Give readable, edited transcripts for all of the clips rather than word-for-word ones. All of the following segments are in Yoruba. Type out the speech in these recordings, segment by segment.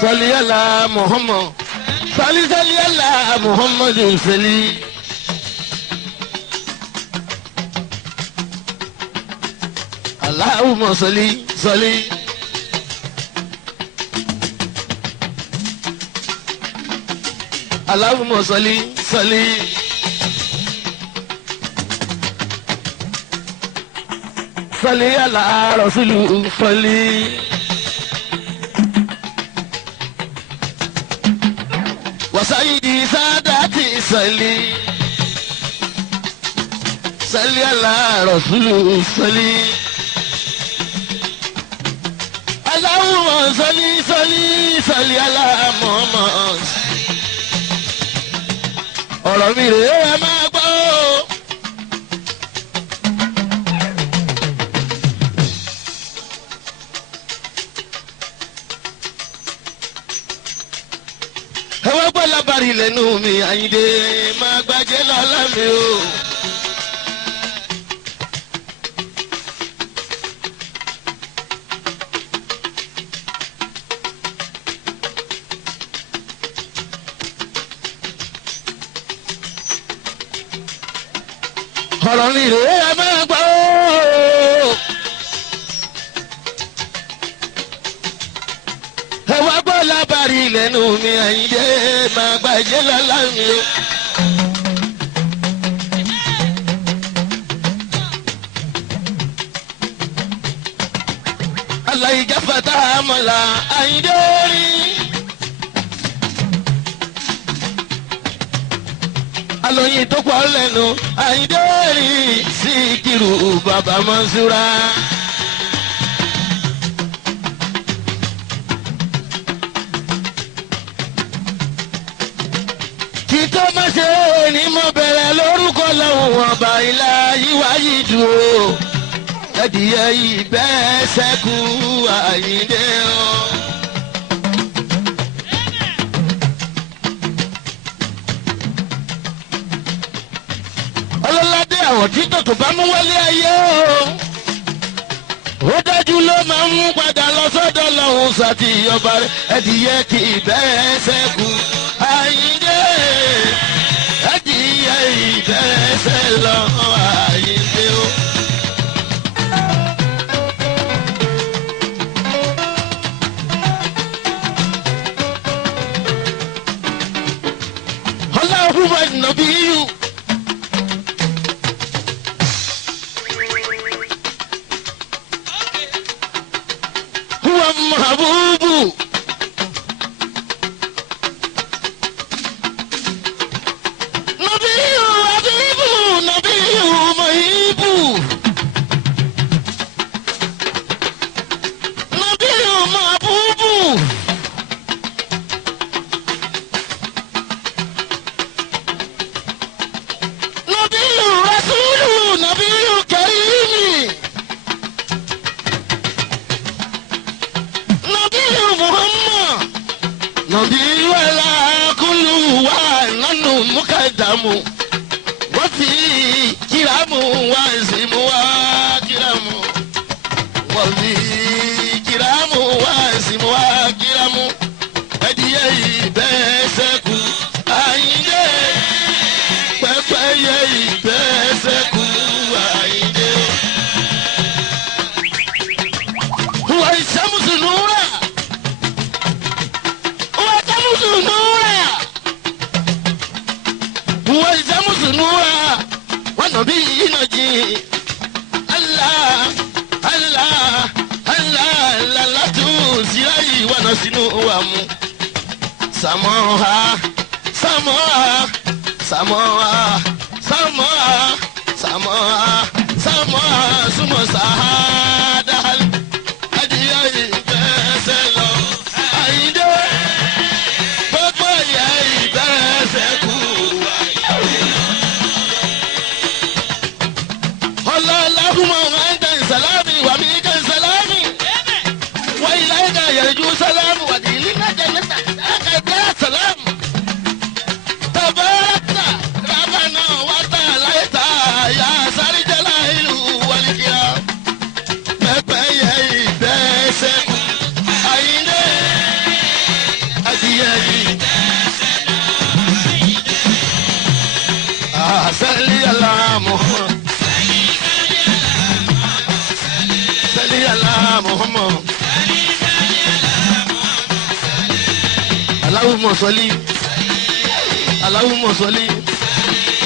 Sali ala Muhammad. Sali ala Muhammad sali. Allahumma sali. Allahumma sali. Sali ala Rasulu sali. Wasayidi sadati sali. Sali ala Rasulu sali. Allahumma sali ala Muhammad. Ọ̀rọ̀ mi rèé ẹ máa gbọ́. Ẹ wá gbọ́ lábàárí lẹ́nu mi Àyìndé máa gbàjẹ́ lọ́lá mi o. Ọ̀rọ̀ mi rèé ẹ máa gbọ́. Ẹ wá gbọ́ lábàárí lẹ́nu mi Àyìndé máa gbàjẹ́ lọ́lá mi o. Aláìjà fata mọ̀lá Àyìndé orí. Alóyin tó pọ̀ lẹ́nu Àyìndé rí Síkírù bàbá Mọ́nsúrà. Kí tó má ṣe ní mo bẹ̀rẹ̀ lórúkọ lọ́hùn ọba ilá yíwá yìí dúró. Ẹ̀dìyẹ yìí bẹ́ẹ̀ sẹ́kù Àyìndé o. Àwọn títọ̀ tó bá mú wọlé ayé o. Ó dájú ló máa ń mú padà lọ sọ́dọ̀ lọ́hùn sàtì ọba rẹ̀. Ẹ̀dìyẹ kì í bẹ́ẹ̀ sẹ́kù Àyìndé. Ẹ̀dìyẹ ìbẹ́ẹ̀ sẹ́ lọ Àyìndé o. Ọlọ́run wà nàbí yù. Mahabubu Nabiyu Habibu Nabiyu Mahibu Nabiyu Mahabubu Nabiyu Rasulu Nabiyu Karimi Nàbí wàlá kúlù wà nánú mùkàdàmù wọ́n fi kìràmù wá ìsìnmù wá kìràmù wọ́n fi kìràmù wá ìsìnmù wá kìràmù ẹ̀dìyẹ ìbẹ́ sẹ́kù Àyìndé pẹ́pẹ́yẹ ìbẹ́ sẹ́kù Àyìndé. Wà ìsàmùsùn nùúrà. Nura wana bi inaji Allah Allah Allah la la tu zirai wana sinu wamu Samoha Samoha Samoha Samoha Samoha Samoha Sumo sahadal adiyai beselo Àyìndé gbogbo ya ibeseku اللهم أنت سلامي ومنك سلامي وإليك يرجو سلام ودينك جنتك يا سلام تباركنا ربنا Allahumma salli Allahumma salli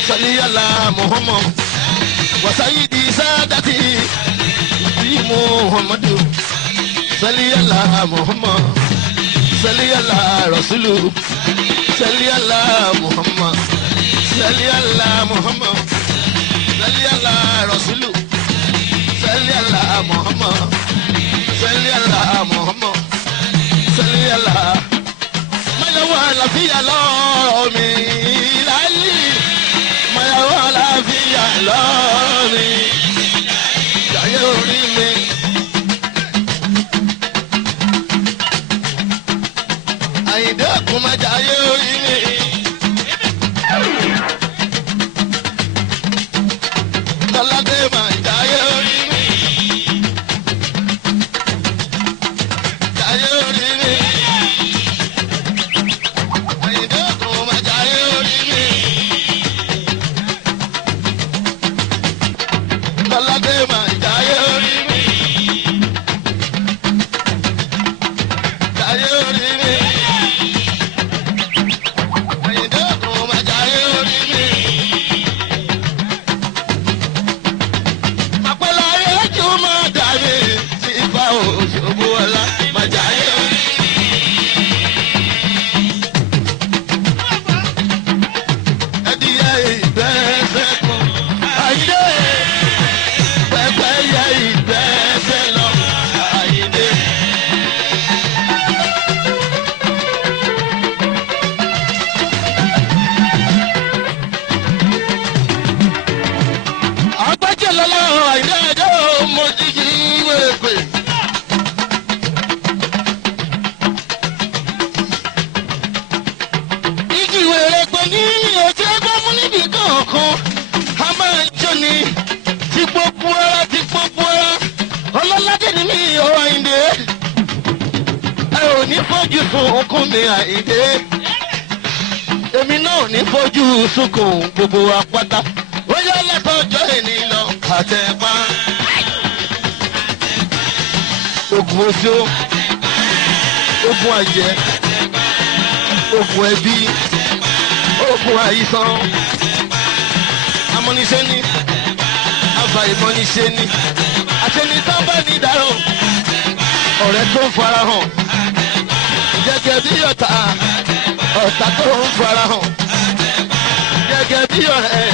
salli ala Muhammad wa sayyidi sadati Muhammadu salli ala Muhammad salli ala Rasulu salli ala Muhammad salli ala Muhammad salli ala Rasulu salli ala Muhammad salli ala Muhammad salli ala mayawa lafiya lọ́mi láyé mayawa lafiya lọ́mi jayé orí mi. Àyìndé kò má jayé orí mi. Lọ́ládé má jayé orí mi. Jayé orí mi. Àyìndé kò má jayé orí mi. Lọ́ládé má jayé orí mi. Jayé orí mi. Àyìndé kò má jayé orí mi. Àpẹẹrẹ ayé jù máa dàbí sí ipa òṣogbo ọlá má jayé orí mi. Ẹdíyẹ ìgbẹ́sẹ̀ kan. Àyìndé pẹ́pẹ́yẹ ìgbẹ́sẹ̀ lọ. Àyìndé. Agbájẹ́ lọ́lá Àyìndé ẹjọ́ mo ti jí wéèpè. Igi wèrèpè ní òtí ẹgbẹ́ mú níbi kankan. A máa ń jó ni ti gbogbo ara ti gbogbo ara. Ọlọ́ládé ni mí ò Àyìndé. Ẹ ò ní fojú sunkún mi Àyìndé. Èmi náà ò ní fojú sunkún gbogbo apáta. Ó yá látọjọ́ èní lọ àtẹ̀pá. Ogun oṣó, ogun àjẹ́, ogun ẹbí, ogun àìsàn. Amọ́niṣẹ́ ni, àfàìmọ́niṣẹ́ ni. Àṣẹnitán bá ní dárò, ọ̀rẹ́ tó ń farahàn. Gẹ́gẹ́ bí ọ̀tá, ọ̀tá tó ń farahàn. Gẹ́gẹ́ bí ọ̀rẹ́,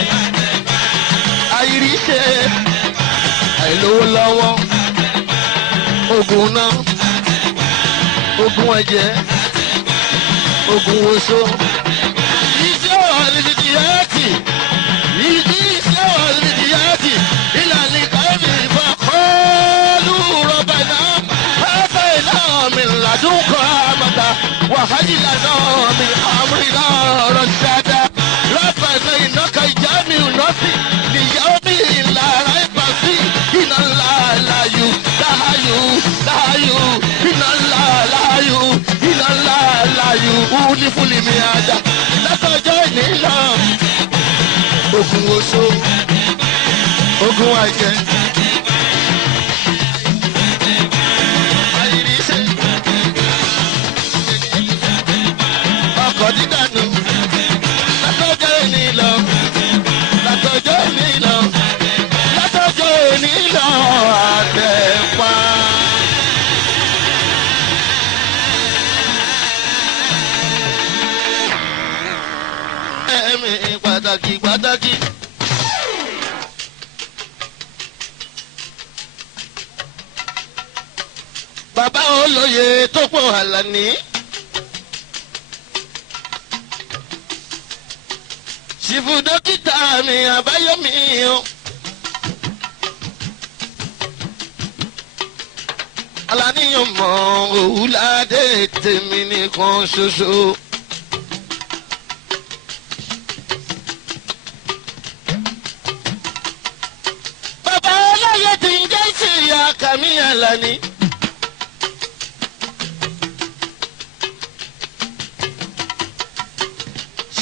àìríṣẹ́, àìlówó lọ́wọ́. Ogun náà, ogun ẹ̀jẹ̀, ogun oṣó. Iṣẹ́ wà níbi tìyàtì, iṣẹ́ wà níbi tìyàtì. Ìlànà ìkànnì ìfọ̀kọ́lù rọ̀bà náà. Ẹ̀fẹ̀ náà mi làdúkọ̀ àmàtà. Wàhálà náà mi àmúrí náà rọ̀ ṣáda. Rọ̀bà náà ìnáka ìjà mi ò nọ́ọ̀sì. Nìyàwó mi ìlànà ìpàsí. Iná ńlá láàyò, láàyò, láàyò. Iná ńlá láàyò, iná ńlá láàyò. Ní fúnni mi àjà. Látọjọ́ ìní lọ. Ogun oṣó, ogun àjẹ́. Àìríṣẹ́. Ọkọ̀ dídànù. Látọjọ́ ìní lọ. Látọjọ́ ìní lọ. Látọjọ́ ìní lọ àtẹ̀pá. Ẹ̀mí pàtàkì pàtàkì. Bàbá olóye tó pọ̀ Àlàní. Ṣìfù dókítà mi Àbáyọ̀mí o. Àlàní ọmọ Òwúládé tèmi nìkan ṣoṣo. Bàbá olóye tí ń jẹ́ ìsìyà Kàmí Àlàní.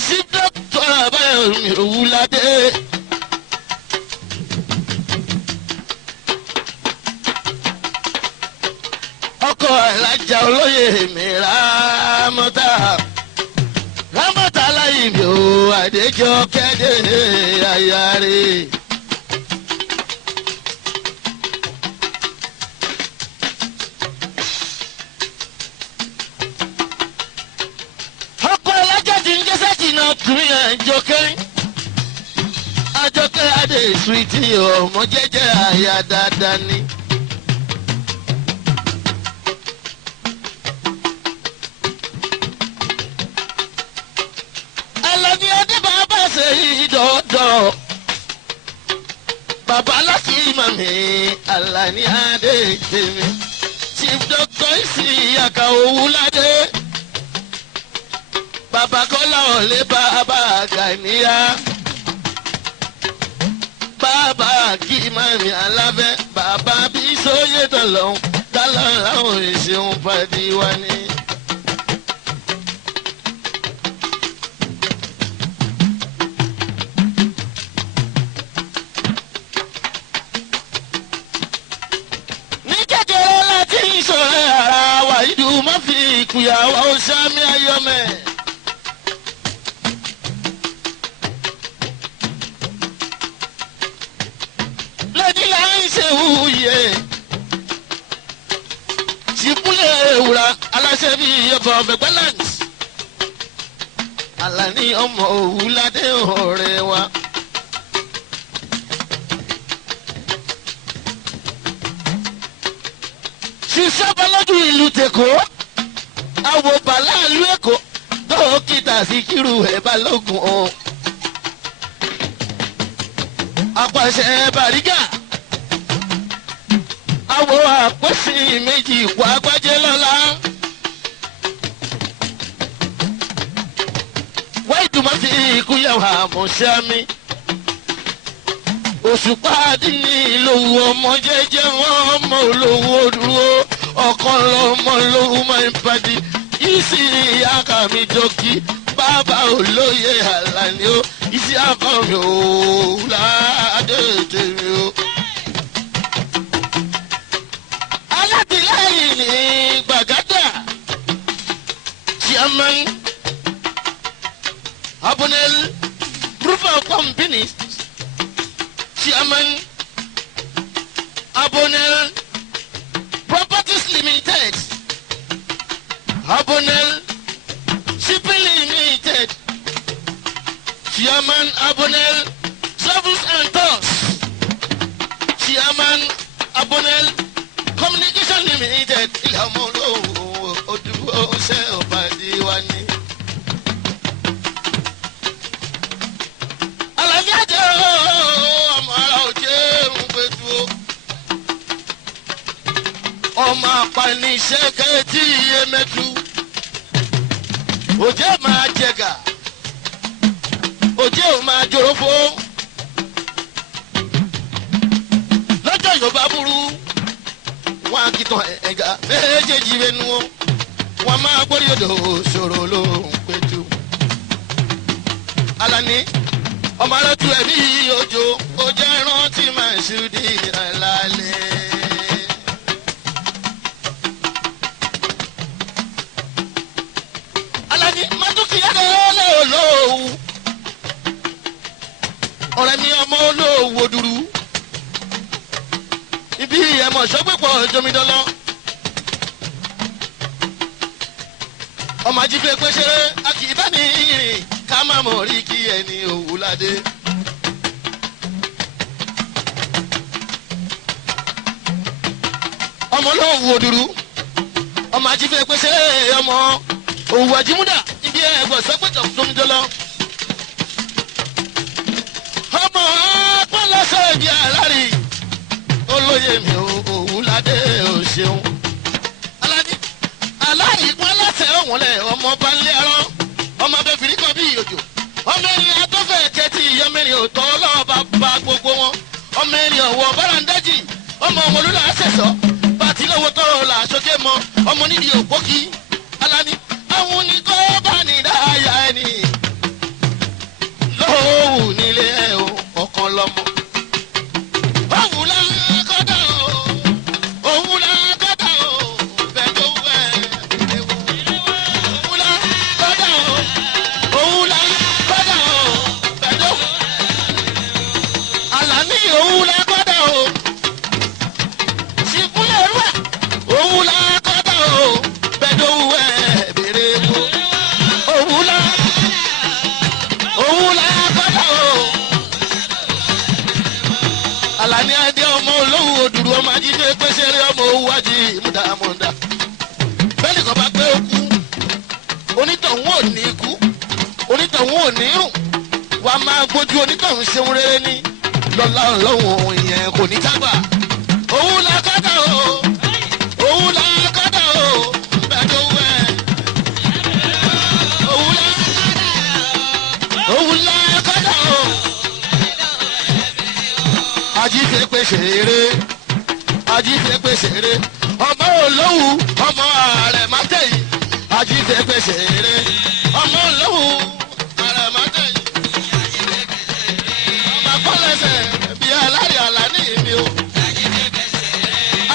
Sí dókítà Àbáyọ̀mí Òwúládé. Ọkọ Alájà olóyè mi Rámọ́tà mi ò àdéjọ kéde ayáre. ọkọ ẹlẹ́jẹ̀ tí ń jẹ́sẹ̀ jìnnà kùnrin àjọkẹ́ àjọkẹ́ adé ìsúwìtì ọmọ jẹ́jẹ́ àyà dáadáa ni. ẹlẹ́ni ọdún bàbá ṣe ìdọ̀dọ̀ bàbá láti màmí Àlàní adé tèmi chief doctor isi yàkà Owúládé bàbá Kọ́lá ọ̀lẹ́ bàbá Gàníyà bàbá kí màmí Alábẹ́ bàbá bí sóyè tọ̀lọ́hún tálọ́ láwọn ìṣeun pàdé wa ní. ìkùyàwó sami ayọmẹ. lẹ́ni là ń ṣe wúyẹ. tìpúlẹ̀ ewúra aláṣẹ bí ọba ọbẹ̀ balance. Àlàní ọmọ Owúládé ọ̀rẹ́ wa. ṣiṣẹ́ balójú ìlú tèkó àwọ̀ bàlá ìlú èkó dókítà Síkírù ẹ̀ balógun o. àpàṣẹ Bàrígà àwọ̀ àpòsí méjì ìkó agbájé lọ́la. wọ́n ìdùnmọ́ fi ikú yàwó àmọ̀ṣámi. Òṣùpá àdínní ìlòwú ọmọ jẹ́jẹ́ wọn ọmọ olówó dúró ọkọ lọmọ lówó máa ń padì ìsì ìyáka mi jọkí bàbá olóyè Àlàní ó ìsì àkànmí Owúládé tèmi ó. alátìlẹ́yìn ní Gbàgádà chairman Abunel group of companies. Chairman Abunel Properties Limited, Abunel Shipping Limited, Chairman Abunel Travels and Tours, Chairman Abunel Communication Limited, Ilhamolo Odubo Ose Obadiwani. ọmọ apaniṣẹ́ kẹ́tì Yemẹtu òjé máa jẹgà òjé ò máa jòròfó lọ́jọ́ Yorùbá burú wọn á kìtàn ẹ̀gà méjèèjì rẹnu wọn máa gbórí odò ṣòro ló ń pẹ̀tù. Àlàní ọmọ arẹ́tù ẹ̀mí òjò ó jẹ́ rántí máa ń ṣùdí ìrànlálẹ́. ọ̀rẹ́ mi ọmọ olówó dúró ibi ẹ̀mọ̀ ṣọ́gbẹ́pọ̀ jomidọ́lọ́ ọmọ ajífẹ́ pẹ́ṣẹ́rẹ́ akíbáni ìrìn ká má mọ̀ rí kí ẹni Owúládé. ọmọ olówó dúró ọmọ ajífẹ́ pẹ́ṣẹ́rẹ́ ọmọ òwú ajímúdà ibi ẹ̀gbọ́n ṣọ́gbẹ́pọ̀ jomidọ́lọ́. ọmọ apọ́nlọ́sọ ibi àlárí olóyè mi Owúládé ò ṣeun. aláì pọ́nlọ́sẹ̀ òwúnlẹ̀ ọmọ balẹ̀ ẹran ọmọ bẹ́fìrí kan bí òjò ọmọ ẹni atọ́fẹ́ kẹtì ìyọmẹ́rin òtọ́ ọlọ́ọ̀bá bá gbogbo wọn ọmọ ẹni ọ̀wọ́ bárandájì ọmọ ọmọlúlà àṣẹṣọ bàtí lọ́wọ́ tọrọ là sókè mọ ọmọ nídìí òpókì. Àlàní àwọn oníkọ́ bá ní dáyà ẹni lóòwù nílé ẹ̀ o ọ̀kan lọ́mọ. Owúlá kọ́dà o Owúlá kọ́dà o bẹ́ẹ̀ tó wẹ̀ ewu. Owúlá kọ́dà o Owúlá Àlàní adé ọmọ olówó òdùrú ọmọ ajídé pèsèré ọmọ owó ajé múdàmúdà. Bẹ́ẹ̀ni kan bá pé ó kú onítọ̀hún ò ní kú onítọ̀hún ò ní rùn wà á máa gbójú onítọ̀hún ṣeun rere ní lọ́lá ọlọ́run ìyẹn kò ní tágbà. Òun la kọ́dà o òun la kọ́dà o bẹ́ẹ̀ wẹ̀ òun la kọ́dà o. Ajíṣe pèsè eré ajíṣe pèsè eré ọmọ olówó ọmọ ààrẹ mátẹ̀yìn ajíṣe pèsè eré ọmọ olówó ààrẹ mátẹ̀yìn ọmọ akọ́lẹ́sẹ̀ bíi alárí àlàní mi o.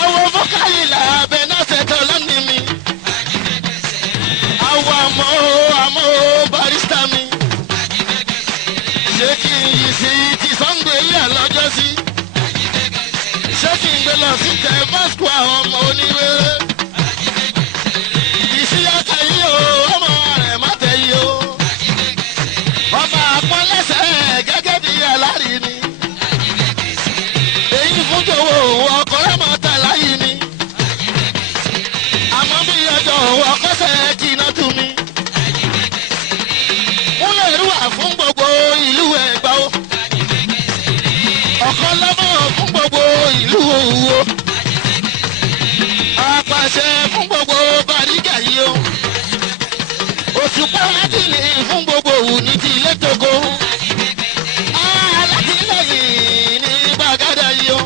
Àwọn fọ́kàyìlà abẹ náà ṣètò lónìí mi. Àwọn àmọ́ barista mi. Ṣé kí n yí sí ti Sunday yíyà lọ́jọ́ sí? Ṣé kí n gbé lọ sí Tẹ̀mọ́sùkù àwọn ọmọ oníwèrè? Ìṣíyàtà yìí o, ọmọ rẹ̀ má tẹ̀ yìí o. Ọba àpọ́nlẹ́sẹ̀ gẹ́gẹ́ bí alárí ni. Èyí fún jòwó ọkọ̀ rẹ̀ máa tà láyé mi. Àmọ́ bí ọjọ́ ọkọ̀ṣẹ́ kìnnà tù mí. Wọ́n lè rúwà fún gbogbo ìlú Ẹ̀gbá o. Ọ̀kan lọ́mọ fún gbogbo ìlú Òwò. Apàṣẹ fún gbogbo Bàrígà yìí o. Òṣùpá Adìlì fún gbogbo òwú ní ti ilé Togo. Alátìlẹ́yìn ní Gbàgádà yìí o.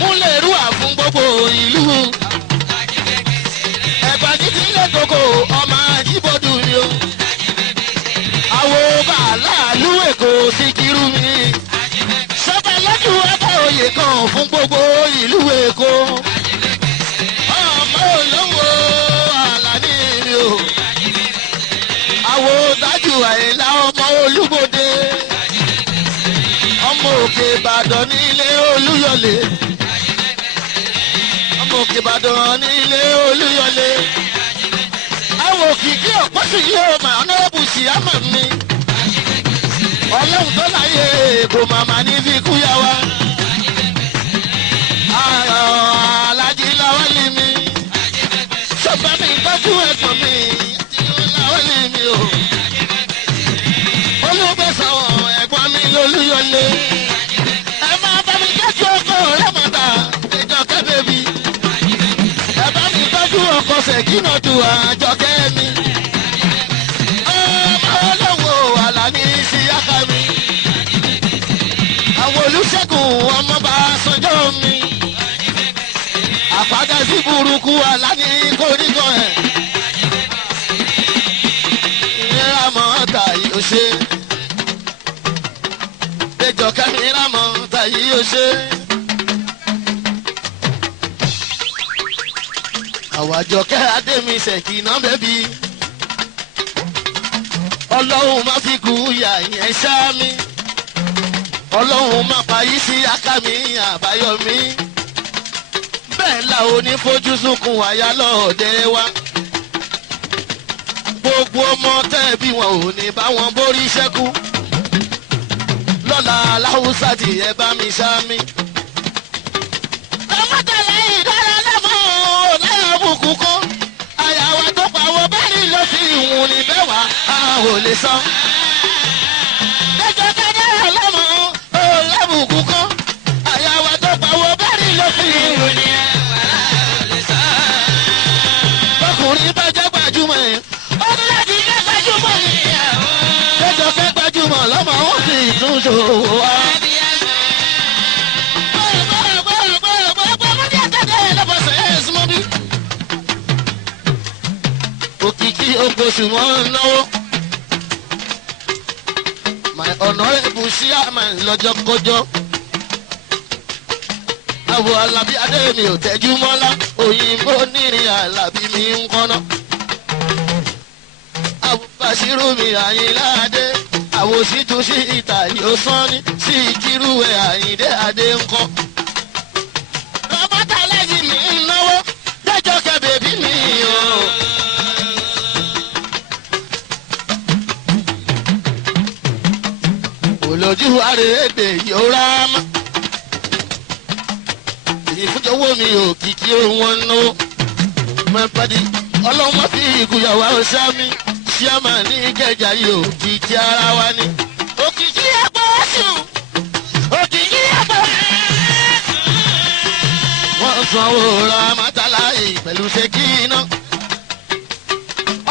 Wọ́n lè rúwà fún gbogbo ìlú. Ẹ̀gbá ní ti ilé Togo ọmọ Àjíbọ̀dù ni o. Àwo bàálà lú Èkó Síkírù mi. Sọ́bẹ̀ lọ́dún ọba òye kan fún gbogbo ìlú Èkó. Ọmọ olówó Àlàní mi o. Àwo dájú Àyìnlá ọmọ Olúbodè. Ọmọ Òkè Ìbàdàn nílé Olúyọ̀lé. Ọmọ Òkè Ìbàdàn nílé Olúyọ̀lé. Àwọn òkìkí ọ̀pọ̀sù yóò máa ná bùsì àmà mi. Ọlọ́run tó láyé kò màmá ní fi kú yá wa. Alájí Láwálì mi. Ṣọ̀bá mi tọ́jú ẹ̀gbọ́n mi. Láwálì mi o. Olúgbèsàn ẹ̀gbọ́n mi lólúyọlé. Ẹ máa bá mi tọ́jú ọkọ rẹ̀ mọ̀tà Ìjọkẹ́ bèbí. Ẹ bá mi tọ́jú ọkọ Ṣèkínà tù Àjọkẹ́ mi. Ọmọ olówó Àlàní Síyáká mi. Àwọn Olúṣẹ́gun ọmọ bá sọjọ́ mi. Àpáta sí burúkú Àlàní koríko ẹ̀. Ìyẹ́ra mọ́ta yóò ṣe. Ìjọkẹ́ mi ra mọ́ta yóò ṣe. Àwọn Àjọkẹ́ Adémi Ṣèkínà bẹ́bí. Ọlọ́run má fi kú yà yẹn ṣá mi. Ọlọ́run má payí sí Akámi Àbáyọ̀mí. Bẹ́ẹ̀ la ò ní fojú sunkún àyà lọ́ọ̀dẹ wa. Gbogbo ọmọ tẹ́ẹ̀bí wọn ò ní bá wọn borí ṣẹ́kù. Lọ́la aláwùsá tí ẹ bá mi ṣá mi. Ọmọdéla ìdára lẹ́mọ̀ láyà bùkún kọ́. Àyàwó tó pàwọ́ bẹ́ẹ̀ni ló fi ìwùn ní bẹ́ẹ̀ wá a ò lè sọ. Lẹ́jọ́ kẹ́dẹ́ lẹ́mọ̀ lábùkún kọ́. Àyàwó tó pàwọ́ bẹ́ẹ̀ni ló fi ìwùn ní bẹ́ẹ̀ wá a ò lè sọ. Ọkùnrin bá jẹ́ gbajúmọ̀ ẹ̀. Ọdún láti jẹ́ gbajúmọ̀ ìyàwó. Lẹ́jọ́ kẹ́ gbajúmọ̀ lọ́mọ ó sì tún ṣòwò wá. Òkìkí ogoṣù wọn náwó. My honourable chairman lọ́jọ́ kọjọ́. Àwọ̀ Alábí Adémi ò tẹ́jú mọ́lá. Òyìnbó nírin Alábí mi ń kọ́nà. Àwọ̀ Bàṣírù mi Àyìnlá Adé. Àwọ̀ Sítúnṣí ìta yóò sán ní. Sí Ìkírúwẹ̀ Àyìndé Adé ń kọ́. Rọ́bọ́tà lẹ́yìn mi ń náwó. Lẹ́jọ́ kẹ́ bèbí mi o. lójú àrèdè yóò rá mọ́. ìfúnjọwọ́ mi ò kìkì wọn ná mẹ́pàdé ọlọ́mọ fi ìkúyàwó ọ̀sá mi ṣíàmà ní Ìkẹjà yìí ò kìkì ara wa ni. òkìkí ẹ̀pọ̀ sùn òkìkí ẹ̀pọ̀ wọ́n sanwó ra mátàlá pẹ̀lú ṣẹ́kì iná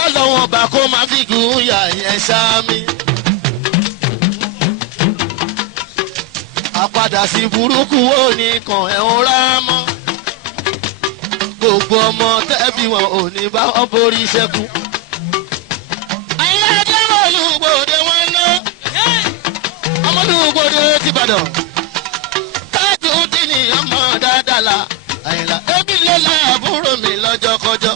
ọlọ́wọ́n bá kó máa fi gùn yà yẹn sá mi. àpadà sí burúkú wo ni kàn ẹ̀hún rá mọ́. gbogbo ọmọ tẹ́bí wọn ò ní bá wọn borí ṣẹ́kù. àyìnlá jẹ́ olùgbòde wọn ná. ọmọlúgbòde ti Ìbàdàn. tájú dín ní ọmọ dáadáa la. àyìnlá ẹbí ló la àbúrò mi lọ́jọ́ kọjọ́.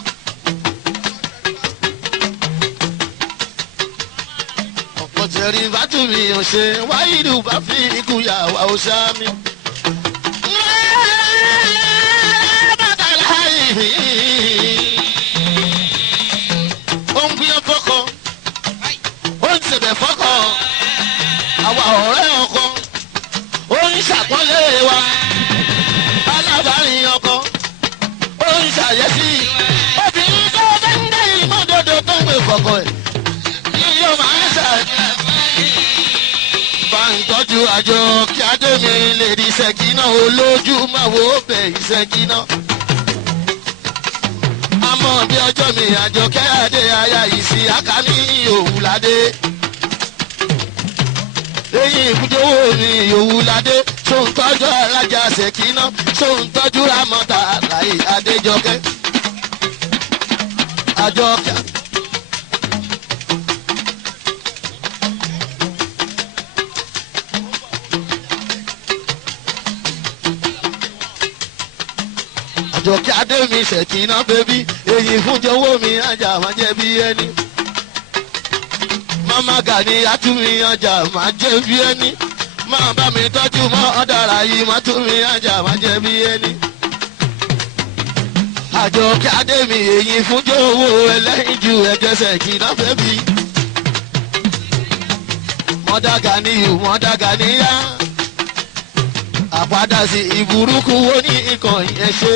ọ̀pọ̀tẹ̀rì bá tún mi ò ṣe wáyìlú bá fi ikú yà wá ó ṣá mi. ó ń gbìyànjú fọ́kọ ó ń ṣẹ̀bẹ̀ fọ́kọ àwa ọ̀rẹ́ ọkọ ó ń ṣàpọ́nlé wa alábàárìn ọkọ ó ń ṣàyẹ́sí obìnrin tó fẹ́ ń dé ìmọ̀dodo tó ń gbé fọ́kọ ẹ̀ yóò máa ń ṣàyẹ́. Ìtọ́jú àjọ kí Adémi lè di Ṣẹ̀kínà olójú máa wo bẹ̀ Ṣẹ̀kínà. Àmọ́ bí ọjọ́ mi àjọ kẹ́hàdé aya ìsì àkàní Òwúládé. Eyín ìfúnjówó mi Òwúládé tó ń tọ́jú alájà Ṣẹ̀kínà tó ń tọ́jú Rámọ́tà láì Adéjọkẹ́. Àjọ kẹ́. Àjọkẹ́ Adémi Ṣẹ̀kínà bébí èyí fúnjọwọ́ mi ajá máa jẹ́ bí ẹni. Mama Gani atúmi ajá máa jẹ́ bí ẹni. Máa bá mi tọ́jú mọ́ ọ̀dàrà yìí máa tún mi ajá máa jẹ́ bí ẹni. Àjọkẹ́ Adémi èyí fúnjọwọ́ ẹlẹ́yìn ju ẹ̀jẹ̀ Ṣẹ̀kínà bébí. Mọ́dà Gani yá. Àpadà sí ìburúkú wo ní nǹkan yẹn ṣe.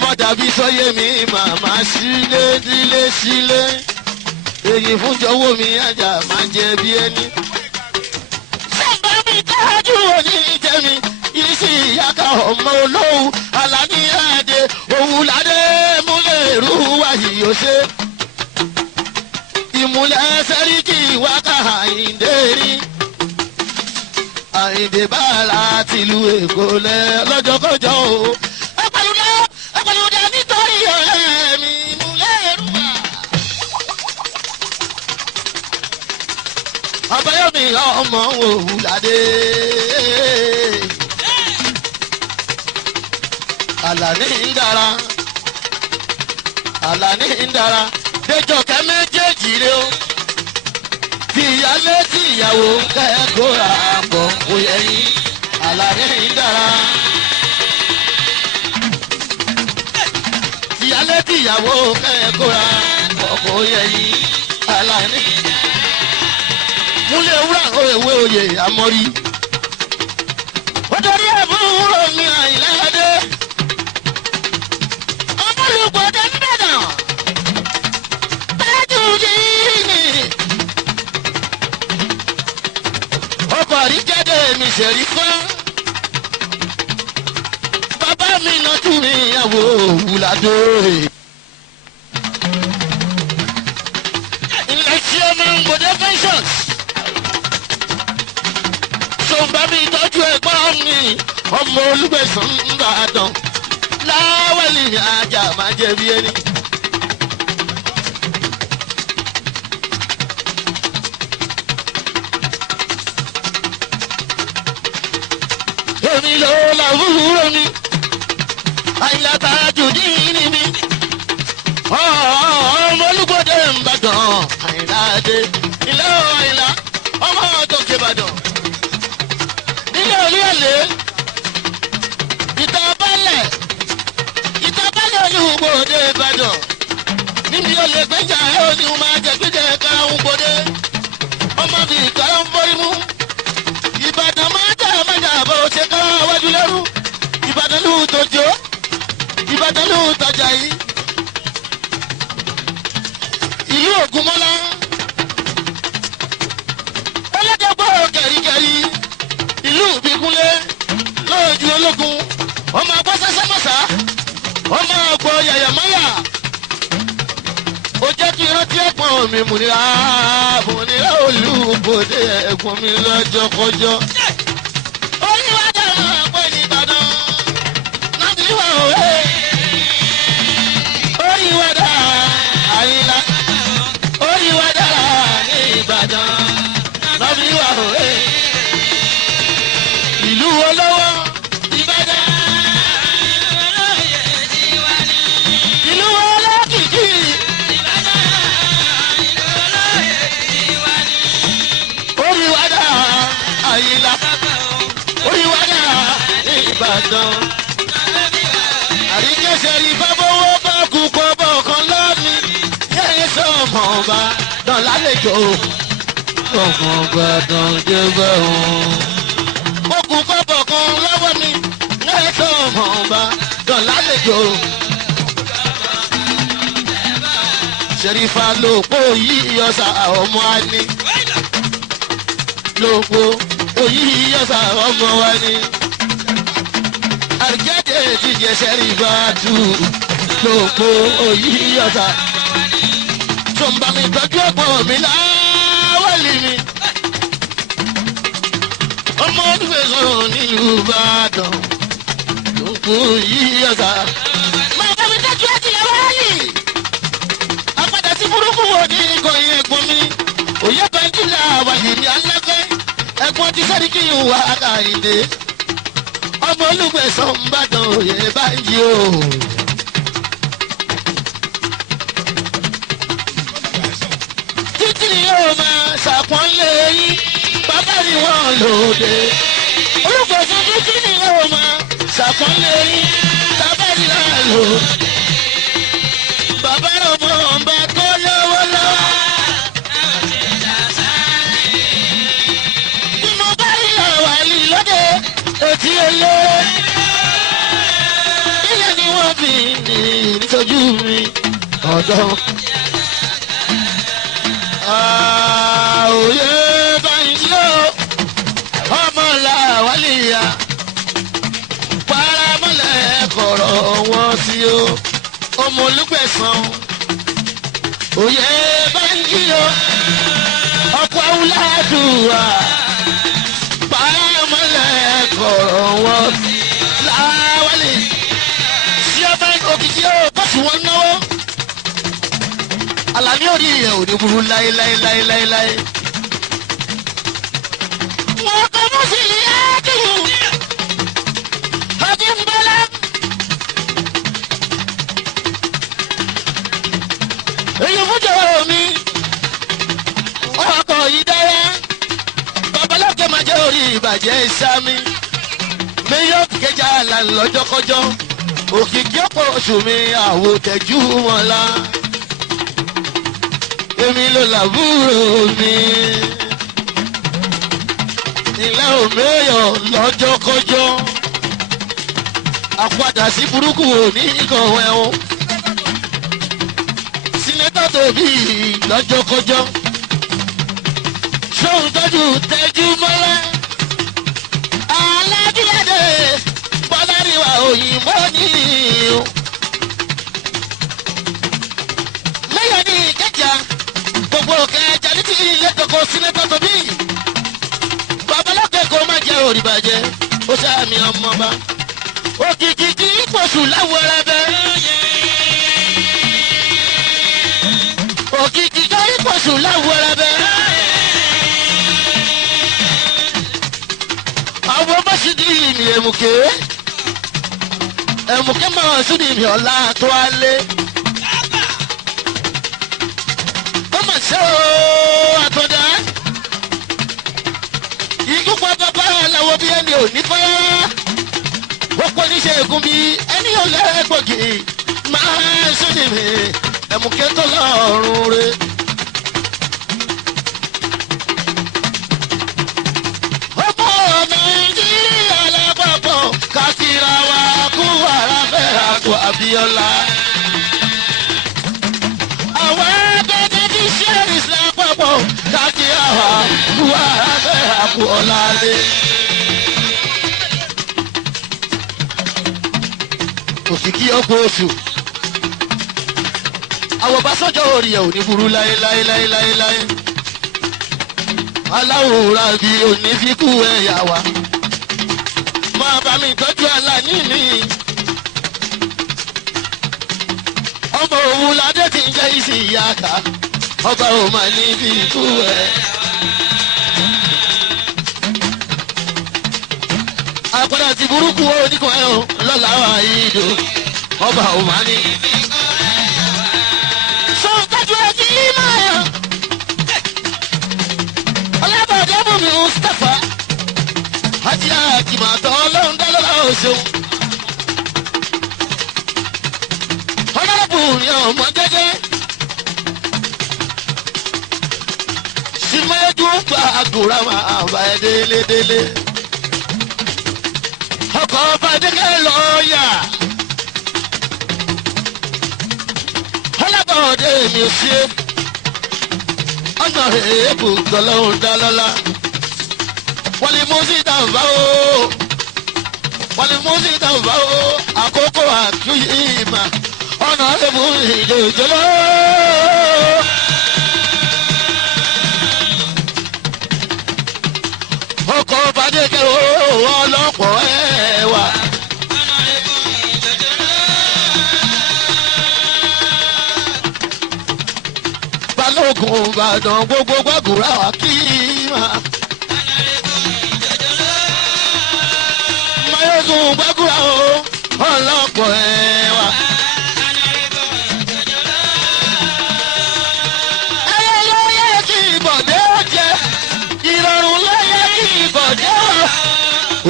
Mọ́dàbí sọ́yé mi màmá sílé. Èyí fúnjọwọ́ mi ajá máa jẹ bí ẹni. Sábà mi tọ́jú òní tẹ̀mí. Yìí sì yàkà ọmọ olóhùn Aláníyàdé Òwúládé múlẹ̀ rú wáyé yóò ṣe. Ìmúlẹ̀ Sẹ́ríkì wákà Àyìndé rí. Àyìndé bàálà tìlú Èkó lẹ lọ́jọ́kọ́jọ́ o. Ẹ̀pẹ̀lúdẹ nítorí ọ̀rẹ́ mi múlẹ̀ rúwà. Àbáyọ̀mí ọmọ Òwúládé. Àlàní ń dára. Déjọkẹ́ méjèèjì rẹ o. Tìyálé tìyàwó kẹ́kọ̀ọ́ ra àpọ̀ òye yín. Àlàní ń dára. Tìyálé tìyàwó kẹ́kọ̀ọ́ ra àpọ̀ òye yín. Àlàní. Múlẹ̀ wúrà òwe òye àmọ́rí. Ó torí àbúrò mi Àyìnládé. Ọmọlúgbọ̀dé ń bẹ̀dàn. Tájú yìí. Ọkọ̀ àríjáde mi ṣẹ̀rí fún. Bàbá mi náà tún mi ìyàwó Òwúládé. Ilé tí ó máa ń gbòdé pensions. Ṣòǹbà mi tọ́jú ẹ̀gbọ́n mi. Ọmọ Olúgbẹ̀sán ń bàdàn. Láwẹ̀lì ajá máa jẹ bí ẹni. Èmi ló làwúrò mi. Àyìnlá Tajudeen mi. Ọmọ Olúgbòde ń bàdàn. Àyìnládé. Ilé Àyìnlá. Ọmọ Tòkè Ìbàdàn. Nílé Olúyọ̀lé. Ìtàbálẹ̀ Olúgbòde Ìbàdàn. Níbi olè gbẹ́jà ẹ̀ ó ní máa jẹ gbẹ́jẹ káwọn gbòde. Ọmọ fi ìkàrà ń bọ́ imú. Ìbàdàn májà bó ṣe ká wájú lẹ́rú. Ìbàdàn lù tòjó. Ìbàdàn lù tàjà yìí. Ìlú Ògúnmọ́lá. Ọlọ́dẹ̀gbọ́ kẹ̀ríkẹ̀rí. Ìlú Ìbíkúnlé. Lóòjú ológun. Ọmọ àgbọ̀ sẹ́sẹ́mọ̀sá. Ọmọ àgbọ̀ yàyàmáyà. Ó jẹ́ kí rántí ẹ̀gbọ́n mi Múnira Olúbodè ẹ̀gbọ́n mi lọ́jọ́ kọjọ́. Oríwá dára pé ní Ìbàdàn láti wà òwe. Oríwá dára Àyìnlá. Oríwá dára ní Ìbàdàn láti wà òwe. Ìlú olówó Ìbàdàn. Ìlú olókìkí. Oríwádà Àyìnlá. Oríwádà ní Ìbàdàn. Àríkẹ́sẹ̀ ìfọ́bọ́wọ́ bá kú pọ́bọ̀ kan lọ́ọ̀mí. Yẹ́n sọ̀mọ̀ ọba dán lálejò. Ọ̀gbọ̀n Ìbàdàn jẹ́ bẹ́ẹ̀. Ó kú pọ́bọ̀ kan lọ́wọ́ mi. Yẹ́n sọ̀mọ̀ ọba dán lálejò. Ṣẹ̀rífà lòpó yìí ọ̀sà ọmọ àní. Lòpó òyìí ọ̀sà ọmọ wa ni. Àríjáde jíjẹ Ṣẹ̀rífà tù. Lòpó òyìí ọ̀sà. Tó ń bá mi tọ́jú ọ̀pọ̀ mi láwọ̀lì mi. Ọmọ ọdún sọ̀rọ̀ nílùú Ìbàdàn. Lòpó òyìí ọ̀sà. Máa bá mi tọ́jú ẹ̀jìnlẹ̀ wáyé. Apádà sí burúkú wo ní ìkọ̀yìn ẹ̀gbọ́n mi. Òye bẹ́ńkìlá wàyí ní alágbẹ́. Ẹ̀gbọ́n ti Sẹ́ríkì wà Àkàìdé. Ọmọ Olúgbẹ̀sán ń bàdàn òye báyìí o. Títí ni yóò máa ṣàpọ́nlé yín. Bàbá ni wọ́n lòdì. Olúgbẹ̀sán títí ni yóò máa ṣàpọ́nlé yín. Bàbá ni wọ́n lòdì. Bàbá ọmọ ọba tó lọ́wọ́ lọ́wọ́. Bí mo bá rí ọ̀wà yìí lóde, etí olé. Ilé ni wọ́n fi ní ìtọ́jú mi ọ̀dọ́. Òye báyìí o, ọmọ làwálìyà. Paramọ́lẹ̀ kọ̀rọ̀ wọn sí o. Ọmọ Olúgbẹ̀sán òye báyìí o. Ọ̀pọ̀ awúládùúwà. Paramọ́lẹ̀ kọ̀rọ̀ wọn láwálì. Sí ọba òkìkí o bọ́sù wọn náwó. Àlàní orí ẹ̀ ò ní burú láéláéláéláé. Wọ́n kọ́ mú sí ìyá dùn. Ọdún bọ́lá. Èyí fújọ mi. Ọkọ̀ yìí dára. Babaláke máa jẹ́ orí ìbàjẹ́ ìsámi. Mílíọ̀nù kẹjà là ń lọ́jọ́kọ́jọ́. Òkìkí ọ̀pọ̀ oṣù mi àwò tẹ̀jú wọn la. Èmi ló làbúrò mi. Ilé òmèèyàn lọ́jọ́kọ́jọ́. Àpadà sí burúkú òní ìkọ̀wé o. Sinetọ̀ tóbi lọ́jọ́kọ́jọ́. Ṣóun tọ́jú tẹ́jú mọ́lá. Alájíláde Bọ́láríwá òyìnbó ní o. Lẹ́yìn ní ìkẹjà gbogbo kẹjà ní ti ilé koko sinetọ̀ tóbi. Babaláke kò má jẹ́ òrìbàjẹ́ ó sàmì ọmọba. Òkìkí kì í pọ̀ṣù láwọ̀ ẹrẹ́bẹ́. Òkìkí kì í pọ̀ṣù láwọ̀ ẹrẹ́bẹ́. Àwọn bọ́sì di ìmì èmùké. Èmùké máa sún ní ìmì ọ̀la tó á lé. Ó mà ṣe o àtọ̀dá. Ikú pa bàbá aláwọ̀ bí ẹni ò ní fẹ́. Ó pọ̀ níṣẹ́ ègún bí ẹni ò lẹ́gbọ̀gì. Máa sún ní ìmì èmùké tó lọ́rùn rẹ̀. Abíọ́lá. Àwọn akẹ́kọ̀ọ́ ti ṣe Islam papọ̀ káàkiri àwọn buwa abẹ́ àpò ọ̀làlẹ̀. Òsìkí ọkọ̀ oṣù. Àwọn Básọ́jọ́ orí ẹ̀ ò ní burú láéláéláéláé. Aláwòrán bí òní fi kú ẹ̀yà wa. Máa bá mi tọ́jú aláàní mi. Ọmọ òun ládé ti ń jẹ́ ìsì ìyá ká. Ọba ò máa ní fi kú ẹ̀. Àpẹẹrẹ ti burúkú oníkan ẹ̀ o lọ́la wà ìdò. Ọba ò máa ní. Sọ̀tàjú ẹ̀jì máa yàn. Ọlábọ̀dé Bùnmi Mustapha. Àti àkìmọ̀tọ́ ọlọ́run dálọ́lá oṣù. Ọlọ́bùnrin ọmọ gẹ́gẹ́. Ṣìmẹ́jú gba àgùrà máa bá ẹ délédélé. Ọkọ̀ Fàdékẹ́ lọ́ọ̀yà. Ọlábọ̀dé mi ò ṣe. Ọ̀nà èébù tọ́lọ́run dálọ́lá. Wọ́n lè mú sí ìtàǹfà o. Wọ́n lè mú sí ìtàǹfà o. Àkókò àtúnyí ìmà. Ọ̀nà èébù ìjòjòló. Ọkọ̀ Fàdékẹ́ o ọlọ́pọ̀ ẹ̀wà. Balógun Ìbàdàn gbogbo gbàgùrà wà kí máa. Mayogun gbàgùrà o ọlọ́pọ̀ ẹ̀wà. Ayé ló yẹ kí ìbọ̀dé jẹ, ìrọ̀rùn ló yẹ kí ìbọ̀dé wà.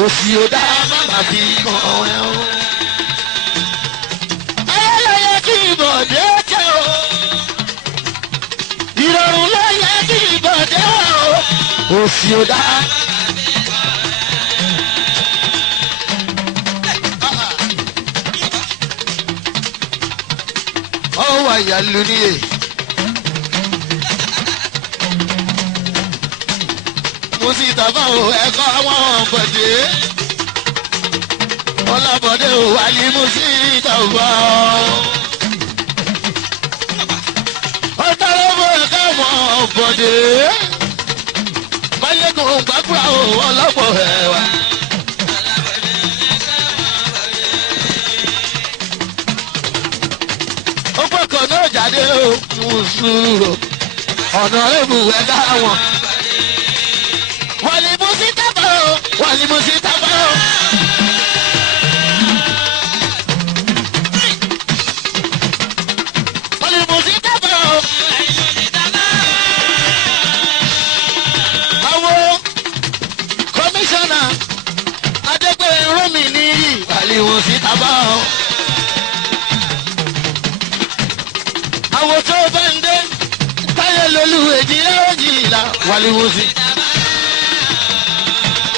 Òsì ò dá màmá fi kàn ẹ́ o. Ayé ló yẹ kí ìbọ̀dé jẹ o. Ìrọ̀rùn ló yẹ kí ìbọ̀dé wà o. Òsì ò dá. Ọwọ́ àyàlú ni è. Mo sì tàbá o ẹ̀kọ́ àwọn ọ̀bọ̀dé. Ọlábọ̀dé ò wá ní mo sì tàbá o. Ọ̀tàlọ́bọ̀ ẹ̀kọ́ àwọn ọ̀bọ̀dé. Máyégún gbàgbúrà o ọlọ́pọ̀ ẹ̀wà. Ó gbọ́kọ̀ náà jáde o, mo sùúrù. Ọ̀nà èbù ẹ̀dá wọn. Wọ́n ní mo sí tábà o, wọ́n ní mo sí tábà o. Wọ́n ní mo sí tábà o. Àwọn kọmíṣánná Adégbénró mi ní ìwàlẹ̀ mo sí tábà o. Àwọn tó bá ń dé táyé lolú èjìlá òjìlá wàlẹ̀ mo sí.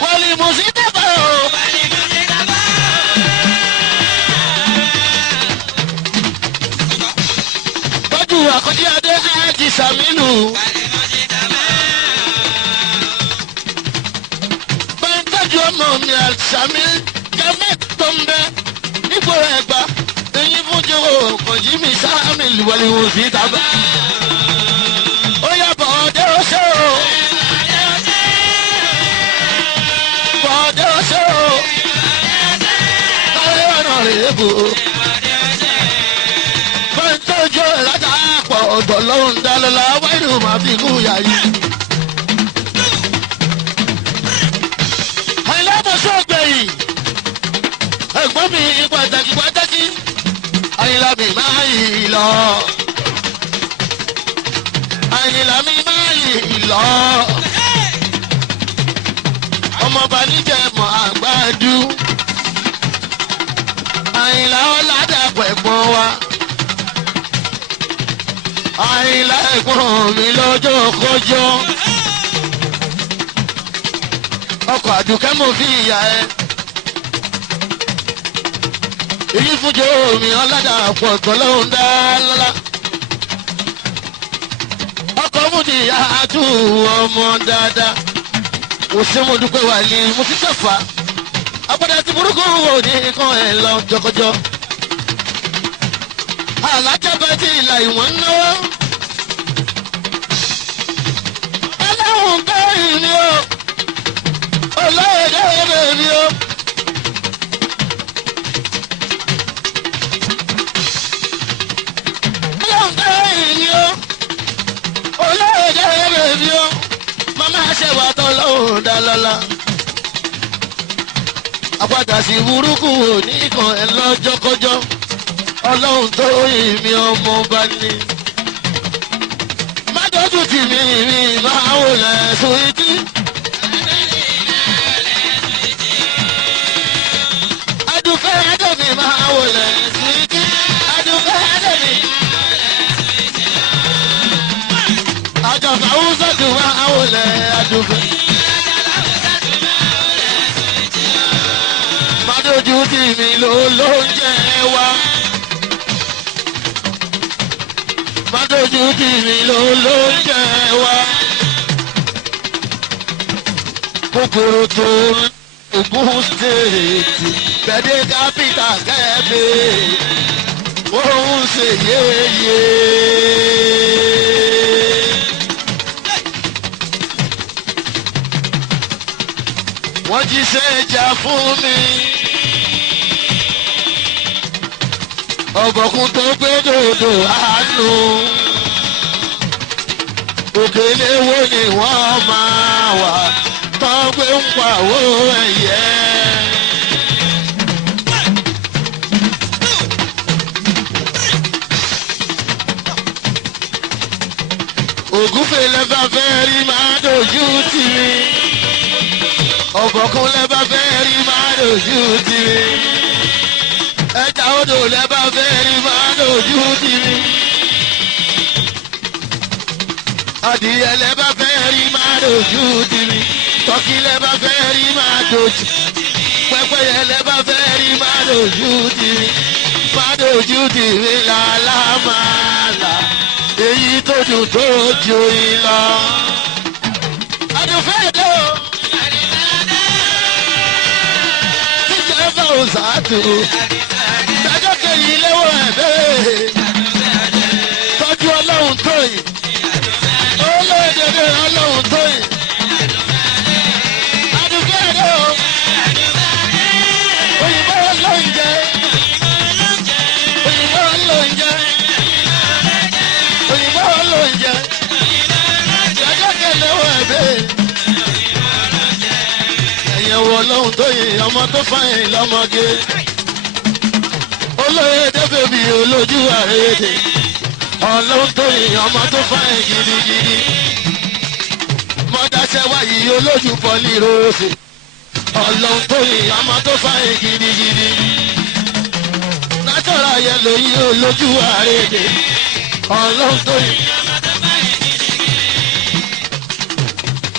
Wàlẹ̀ mo sí tábà o. Tọ́jú àkọ́jí adé ájì sàmínú. Bẹ́ńtẹ́jú ọmọ mi àṣàmì gẹ́mẹ́ tó ń bẹ nígbò ẹ̀gbá. Èyí fún jẹ́wọ́ kọ̀jí mi sáàmì wàlẹ̀ mo sí tábà. Ó yá bọ̀ọ́dé ó ṣe o. Bọ̀ọ́dé ó ṣe o. Káyọ̀ ọ̀nà rèé bò ó. Bẹ́ńtẹ́jú ìrajà pọ̀ ọ̀dọ̀ lọ́hùn dálọ́lá wáìnì máa fi kú yàyí. Àyìnlábọ̀sọ̀ gbẹ̀yìn. Ẹ̀gbọ́n mi pàtàkì pàtàkì. Àyìnlá mi máa yìí lọ. Àyìnlá mi máa yìí lọ. Ọmọọba níjẹ̀mọ̀ àgbàdú. Àyìnlá ọ̀làdàpọ̀ ẹ̀gbọ́n wa. Àyìnlá ẹ̀gbọ́n mi lọ́jọ́ kọjọ́. Ọkọ̀ àdùkẹ́ mo fi ìyá ẹ. èyí fúnjọ mi ọ̀làdà pọ̀ tọ́lọ́hún dá lọ́la. ọkọ̀ múdi àtú ọmọ dáadáa. òsèmọ̀ dúpẹ́ wà ní mùsíkàfà. àpàdé ti burúkú wò ní kan ẹ̀ lọ jọkọjọ. alájàbẹ́ ti ìlà ìwọ̀n náwó. ọlọ́run kẹ́rin ni ó. olóòdè rẹ̀ ni ó. ṣẹ̀wá tọ́lọ́hún dálọ́lá. àpàdà sí burúkú òní kan ẹ̀ lọ́jọ́kọ́jọ́ ọlọ́run tó ìmí ọmọ bá ní. má dọ́jú tì mí mi máa wò lẹ́sùn ìdí. adùnfẹ́ adẹ́mi máa wò lẹ́sùn ìdí. adùnfẹ́ adẹ́mi. àjọ̀fà húsọ̀tù máa wò lẹ́ adùnfẹ́. má dọ́jú tì mí ló ń jẹ́ wá. Mádójú tì mí ló ń jẹ wá. Kòkòrò tó Ògùn stéètì gbẹ̀dẹ̀ kápítà kẹ́ẹ̀bẹ̀ òun ṣe yéye. Wọ́n jí ṣe jà fún mi. Ọ̀bọ̀kún tó gbé dòdò àánú. Òkèlè wo ni wọ́n máa wà tó gbé ń pàwó ẹ̀yẹ. Ògúnfẹ̀ lẹ́bà fẹ́ rí máa dojú tì mí. Ọ̀bọ̀kún lẹ́bà fẹ́ rí máa dojú tì mí. Ẹja odò lẹ́bà fẹ́ rí máa dojú tì mí. Adìyẹ lẹ́bà fẹ́ rí máa dojú tì mí. Tọ́kì lẹ́bà fẹ́ rí máa dojú. Pẹ́pẹ́yẹ lẹ́bà fẹ́ rí máa dojú tì mí. Máa dojú tì mí làlá máa là. Èyí tó dùn tó ju ìlọ. Àdùnfẹ́ dé o. Jíjẹ́ fẹ́ òsàtò. Ìdájọ́ kẹyìn léwọ́ ẹ̀bẹ́. Tọ́jú ọlọ́run tó yìí. Olóòdèdè ọlọ́run tó yìí. Àdùnfẹ́ dé o. Òyìnbó ló ń jẹ. Òyìnbó ló ń jẹ. Òyìnbó ló ń jẹ. Ìdájọ́ kẹyìn léwọ́ ẹ̀bẹ́. Ẹ̀yẹ̀wò ọlọ́run tó yìí ọmọ tó fàyìn lọ́mọge. Olóyèdè bèbí olójú àrèdè ọlọ́run tó yìn ọmọ tó fáyìn gidigidi mọ́dáṣẹ́ wáyé olójú pọ́lì rose ọlọ́run tó yìn ọmọ tó fáyìn gidigidi látọ̀rọ̀ yẹn lóyún olójú àrèdè ọlọ́run tó yìn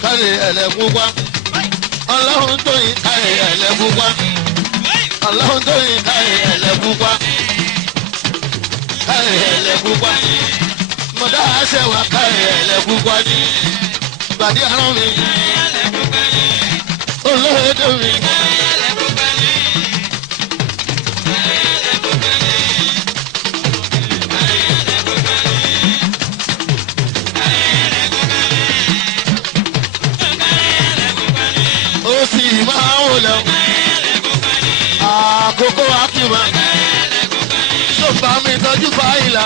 kárí ẹlẹ́kùn wá ọlọ́run tó yìn kárí ẹlẹ́kùn wá. Ọlọ́run tó yin káyé ẹlẹ́bùpá káyé ẹlẹ́bùpá mọ̀dá àṣẹwà káyé ẹlẹ́bùpá ní gbàdí àrùn mi olóòdò mi. Ó sì máa ń wò lẹ́wọ̀n. Àkókò akíma ṣòfà mi tọ́jú fáìlà.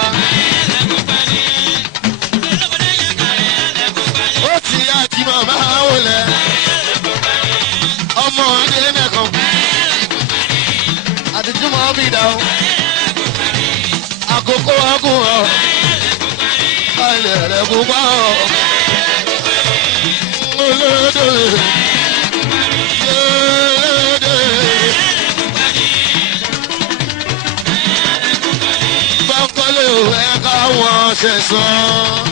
Ó ti akíma máa wọlé ọmọ adélé mẹ́kan àtijúmọ̀ bí dá o. Àkókò ọkùn ọ̀ fáìlì rẹ̀ pupa ọ̀ olódò ẹ̀ka wọn ṣẹ̀sán.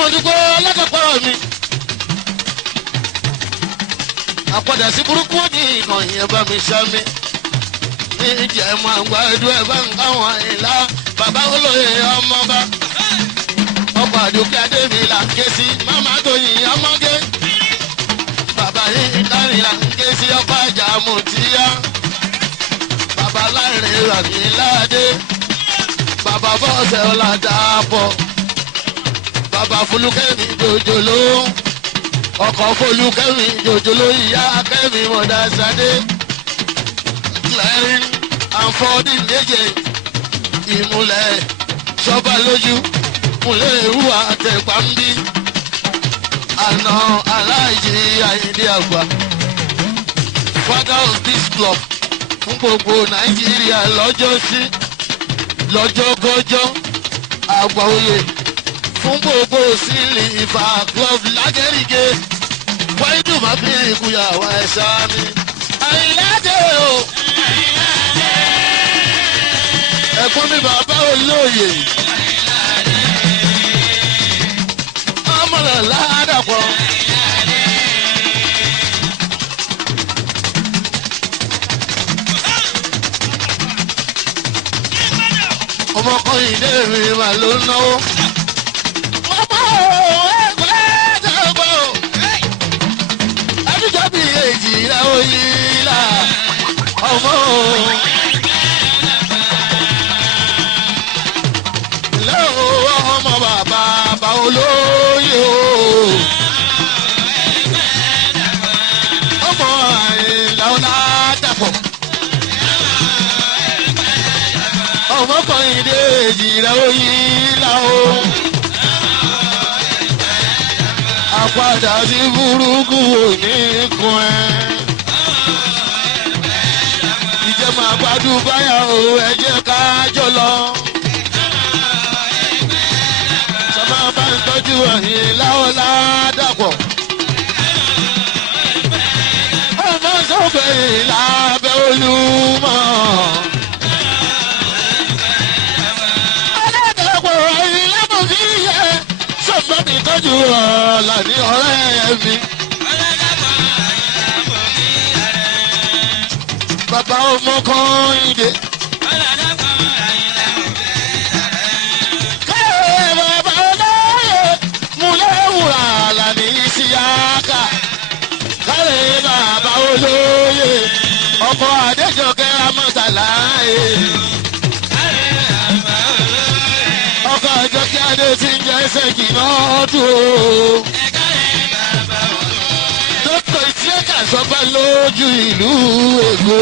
mo dúpẹ́ ọlọ́kọ̀ọ́kọ́ mi. àpàdà sí burúkú ní ìkàn yẹn bá mi ṣá mi. ní ìjẹ́ mọ́ àgbà ẹ̀dùn ẹ̀ bá ń káwọn ìlà bàbá olóye ọmọba. ọkọ̀ àdùkẹ́ adémi là ń ké sí màmá tó yin ọmọge. bàbá yìí kárin là ń ké sí ọkọ̀ àjà mùtíyá. bàbá láìrin ràmí láàdé. bàbá bọ́ọ̀sẹ̀ ọ̀la dàpọ̀. bàbá Folúkẹ́mi jòjòló. ọkọ̀ Folúkẹ́mi jòjòló ìyá Kẹ́mi mọ̀dá Sadé. clearing and folding méje. ìmùlẹ̀ ṣọ́ba lójú. múlẹ̀ ìrúwà àtẹ̀pá ń bí. àná aláìjí Àyìndé àgbà. father of this club fún gbogbo Nàìjíríà lọ́jọ́ sí. lọ́jọ́gọ́jọ́ àgbà oyè fún gbogbo sílì ìfà club lágẹ́rìgẹ́ wáyé má fi ìkúyàwó ẹ̀ṣá mi. àyìnláde o ẹ̀kún mi bàbá olóye ọmọlẹ̀ ládàpọ̀. ọmọkùnrin ilé mi mà ló ń náwó. ọmọ ẹgbẹ́ ẹ̀dọ́gbọ́ ẹ̀dújọ́ bí èjì ìlàwó yìí là ọmọ. ilé owó ọmọ bàbá olóyè o. ọmọ àìlàwó ládàpọ̀. ọmọkùnrin déjì rẹ̀ ó yí láwọ́. àpàdà sí burúkú òní kun ẹ́. ìjẹ́ máa gbádùn báyà o ẹ jẹ́ ká jọ lọ. sọ́mà bá ń tọ́jú ẹ̀yìn láwọ́ ládàpọ̀. ọmọ sọ́kè lábẹ́ Olúmọ. tọ́jú ọ̀la ní ọ̀rẹ́ mi. bàbá ọmọ kan ìdè. kẹ́rẹ́ bàbá olóyè múlẹ́wùrà làní síyáká. kẹ́rẹ́ bàbá olóyè ọkọ̀ Adéjọkẹ́ amọ̀tàláyé. ọkọ̀ Àjọkẹ́ Adé ti ń jẹ́ ẹsẹ̀ kìnnà ọdún o. dókítà ìtíyẹ́kà sọ́gbà lójú ìlú Èkó.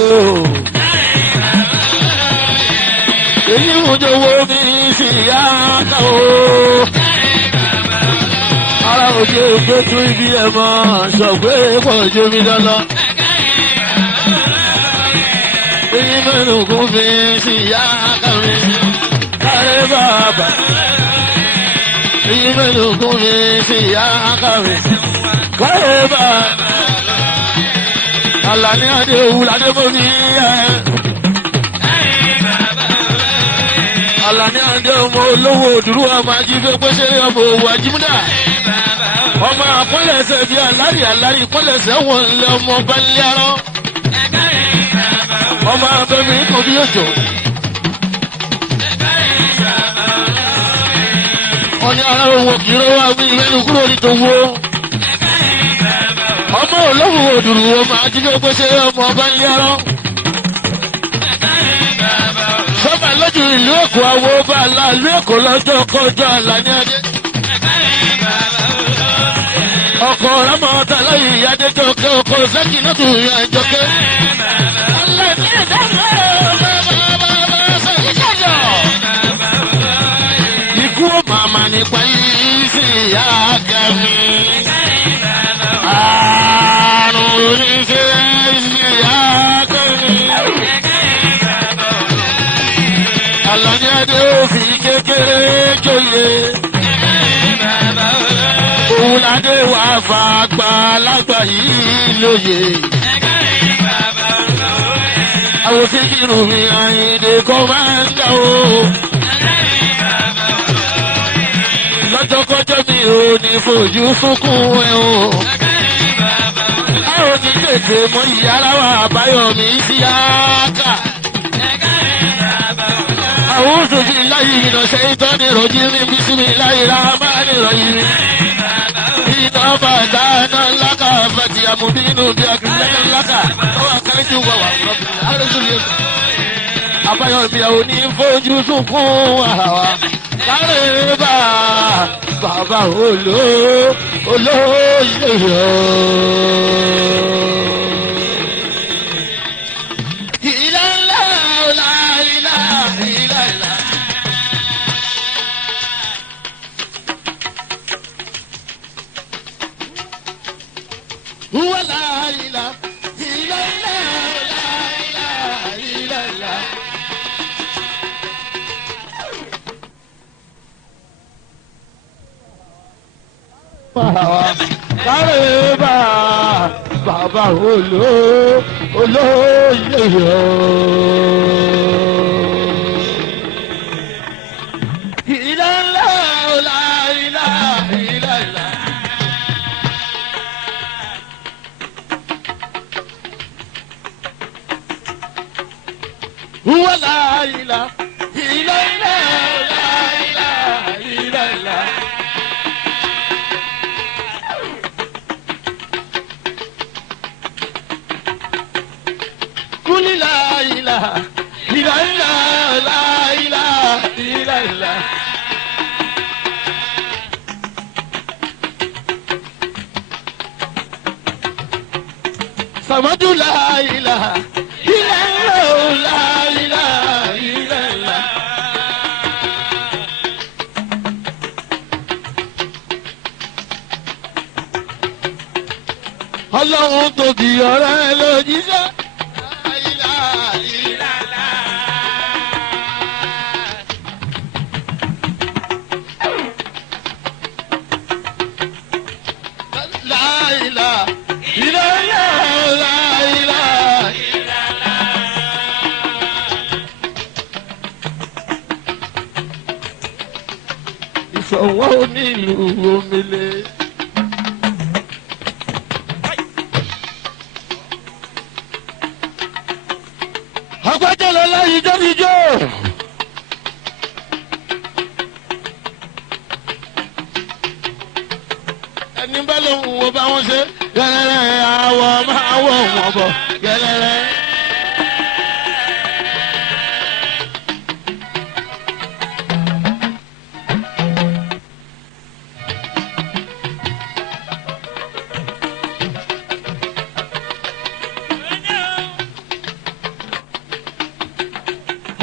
èyí ń jowó mi sí yáká o. ara òjò gbẹ́tù ibi ẹ̀ mọ́ sọ̀gbẹ́ pọ̀ ju mi lọ́lọ́. èyí mẹ́rin kún mi sí yáká mi. kárẹ́ bàbá. èyí mẹ́rin kún mi sí yáká mi. kárẹ́ bàbá. Àlàní adé òwú ládé bó mi yẹ. Àlàní adé ọmọ olówó òdúró ọmọ ajífẹ́ pẹ́sẹ́ ọmọ òwú ajímúdà. ọmọ àpọ́lẹ̀sẹ̀ bíi alárí pọ́lẹ̀sẹ̀ wọn lé ọmọ bá ń lé arọ́. ọmọ abẹ́mi kò bí òjò. wọ́n ní ara òwò kì í rọ́wọ́ àbí ìrẹ́nu kúrò ní tòwó. ọmọ olówó òdúró ọmọ ajífẹ́ pẹ́sẹ́ ọmọ bá ń lé arọ́. sọ́mà lójú ìlú Èkó àwọn ọba àlá ìlú Èkó lọ́jọ́ kọjọ́ Àlàní adé. ọkọ̀ rámọ́ta láyé Adéjọkẹ́ ọkọ̀ Sẹ́kínátù Àjọkẹ́. ikú màmá nípa yìí sí ìyá àgà mi. àrùn oníṣẹ́ sí ìyá àgà mi. Àlàní adé òfin kékeré jóye. òun ládé wà fàgbà lágbà yìí lóye. àwọn síkírù mi Àyìndé kọ́ máa ń dá o. lọ́jọ́kọ́jọ́ mi ò ní fojú sunkún ẹ o. a ò ní tètè mọ ìyára wa àbáyọ̀mí sí àkà. أعوذ بالله من الشيطان الرجيم بسم الله الرحمن الرحيم إذا بدأنا لك فتي مبين بأكمل لك توكلت ووكلت أرسل àbáyọ̀mí ò ní fojú sunkún àwa kárẹ̀ bàbá olóyè ìlànà ọ̀làìlà ìlànà. wàlà ìlà ìlànà ọ̀làìlà ìlànà. kárẹ̀ bàbá olóyè ìlànà ọ̀làìlà ìlànà. wàlà ìlà ìlànà ọ̀làìlà ìlànà. لا إله إلا الله لا إله إلا الله. صمد لا إله إلا الله لا إله إلا الله. الله tóbi ọ̀rẹ́ lójíṣẹ́. Ìṣọ̀wọ́ onílùú omele. Ọgbẹ́jọ́ lọ láyé jọ́bíjọ́. Ẹni bá lóhùn wo bá wọn ṣe gẹ́lẹ́rẹ́ àwọ̀ máa wọ̀ wọ́n bọ̀ gẹ́lẹ́rẹ́.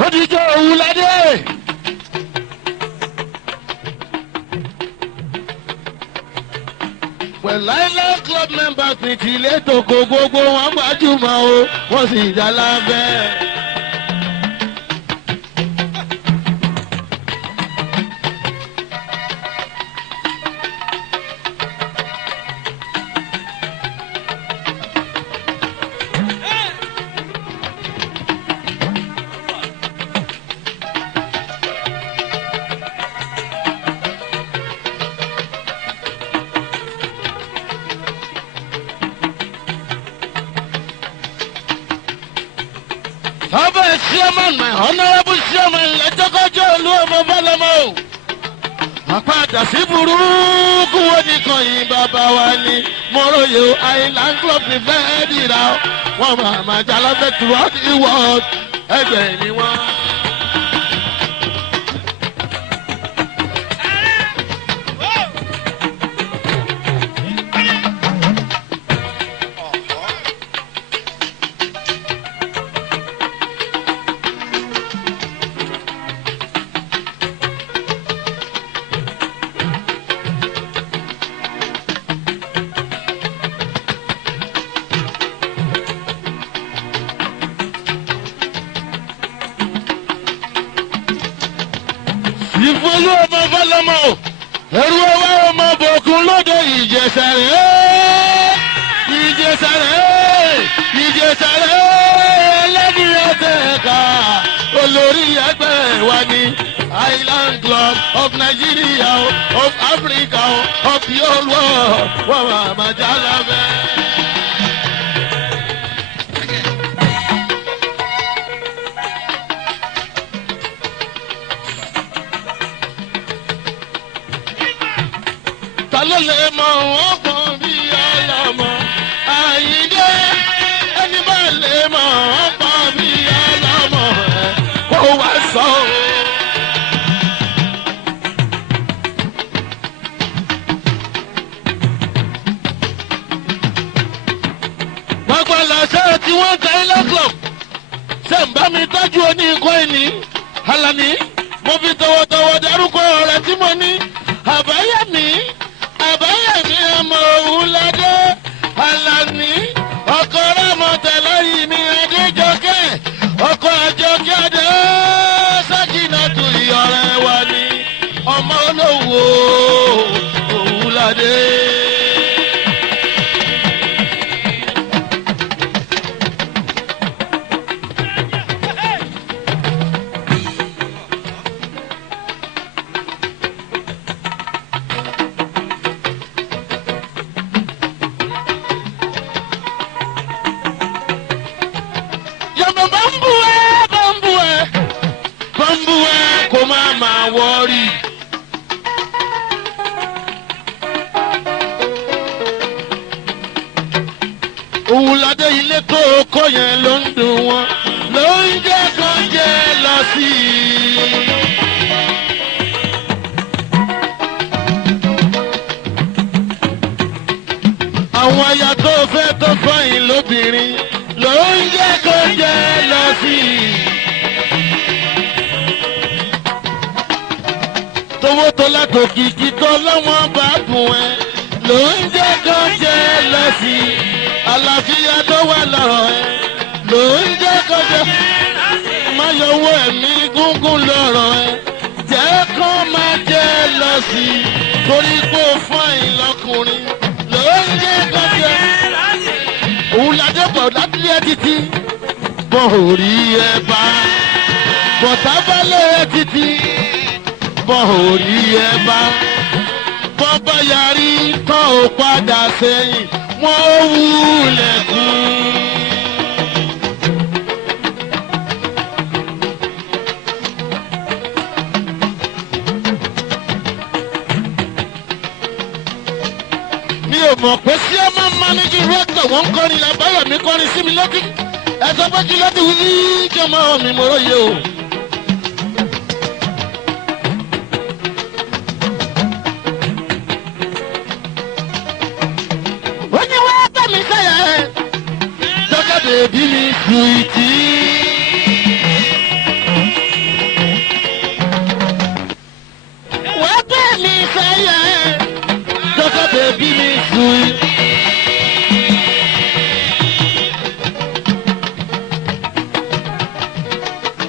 Odijọ́ òwúládé. Pẹ̀lú Island club members ní tìlé tòkó gbogbo wọn gbajúmọ̀ o, wọ́n sì dá lábẹ́. Ọba chairman, my honourable chairman, lẹ́jọ́kọ́jọ́ olú ọmọ bọ́lọ́mọ o. Àpáàdà sí burúkú wo nìkan yìí bàbá wa ni. Mọ̀rọ̀yè Island club ní fẹ́ẹ́ dìrà o. Wọ́n máa jalọ́bẹ̀ throughout the world. Ẹgbẹ́ ni wọ́n. Ìfolú ọmọ fọlọmọ ẹrú ọwọ́ ọmọ bòkun lóde ìjẹsàrẹ́ ẹlẹ́ni ọ̀tẹ̀ẹ̀ka olórí ẹgbẹ́ wa ni Island Club of Nigeria, of Africa, of the whole world. Wọ́n máa ma já lábẹ́. Ta ló lè mọ wọ́n kan bí ọlọ́mọ? Àyíndé ẹni bá lè mọ wọ́n kan bí ọlọ́mọ ẹ̀ kó wá sọ o. Gbogbo làṣẹ tí wọ́n ta ilé club ṣe ń bá mi tọ́jú oníkó ẹni Alani mo fi tọwọ́tọwọ́ dárúkọ ọ̀rẹ́ tí mo ní àbáyẹ̀mí ọmọ Òwúládé Alani ọkọ Rámọ̀tẹ́lẹ́yìn ní Adéjọkẹ́ ọkọ Àjọkẹ́ Adé Sákínátù ìyọ̀rẹ́ wa ní ọmọ olówó Òwúládé. Wọ́ọ̀rì. Òwúládé ilé tó kọ́ yẹn ló ń dùn wọ́n ló ń jẹ́ kan jẹ́ lọ sí i. Àwọn aya tó fẹ́ tó fọyín lóbìnrin ló ń jẹ́ kan jẹ́ lọ sí i. Tówó tó látòkìkí tó lọ́wọ́n bá bùn ẹ́ ló ń jẹ́ kan jẹ́ lọ sí i. Àlàáfíà tó wà lọ́rọ̀ ẹ ló ń jẹ́ kan jẹ́. Má yọwọ́ ẹ̀mí gúngún lọ́rọ̀ ẹ jẹ́ kán máa jẹ́ lọ sí i. Torí pé ó fún àyìn lọ́kùnrin ló ń jẹ́ kan jẹ́. Òwúládé bọ̀ ládìyẹ títí bọ̀ orí ẹ bá bọ̀tá balẹ̀ ẹ títí bọ́ orí ẹ bá bọ́ bá yarí tán ò padà sẹ́yìn wọ́n ó wúlẹ̀ kú. Mi ò mọ̀ pé sí ẹ máa ń mánéjì rẹ́tọ̀ wọ́n ń kọrin làbáyọ̀mí kọrin sí mi lókè ẹ sọ pé kí ló ti wí kí ọmọ mi mo róye o. Baby mi sweetie. Wọ́n bẹ̀ mí sẹ́yẹ̀. Dọ́kọ̀ baby mi sweet.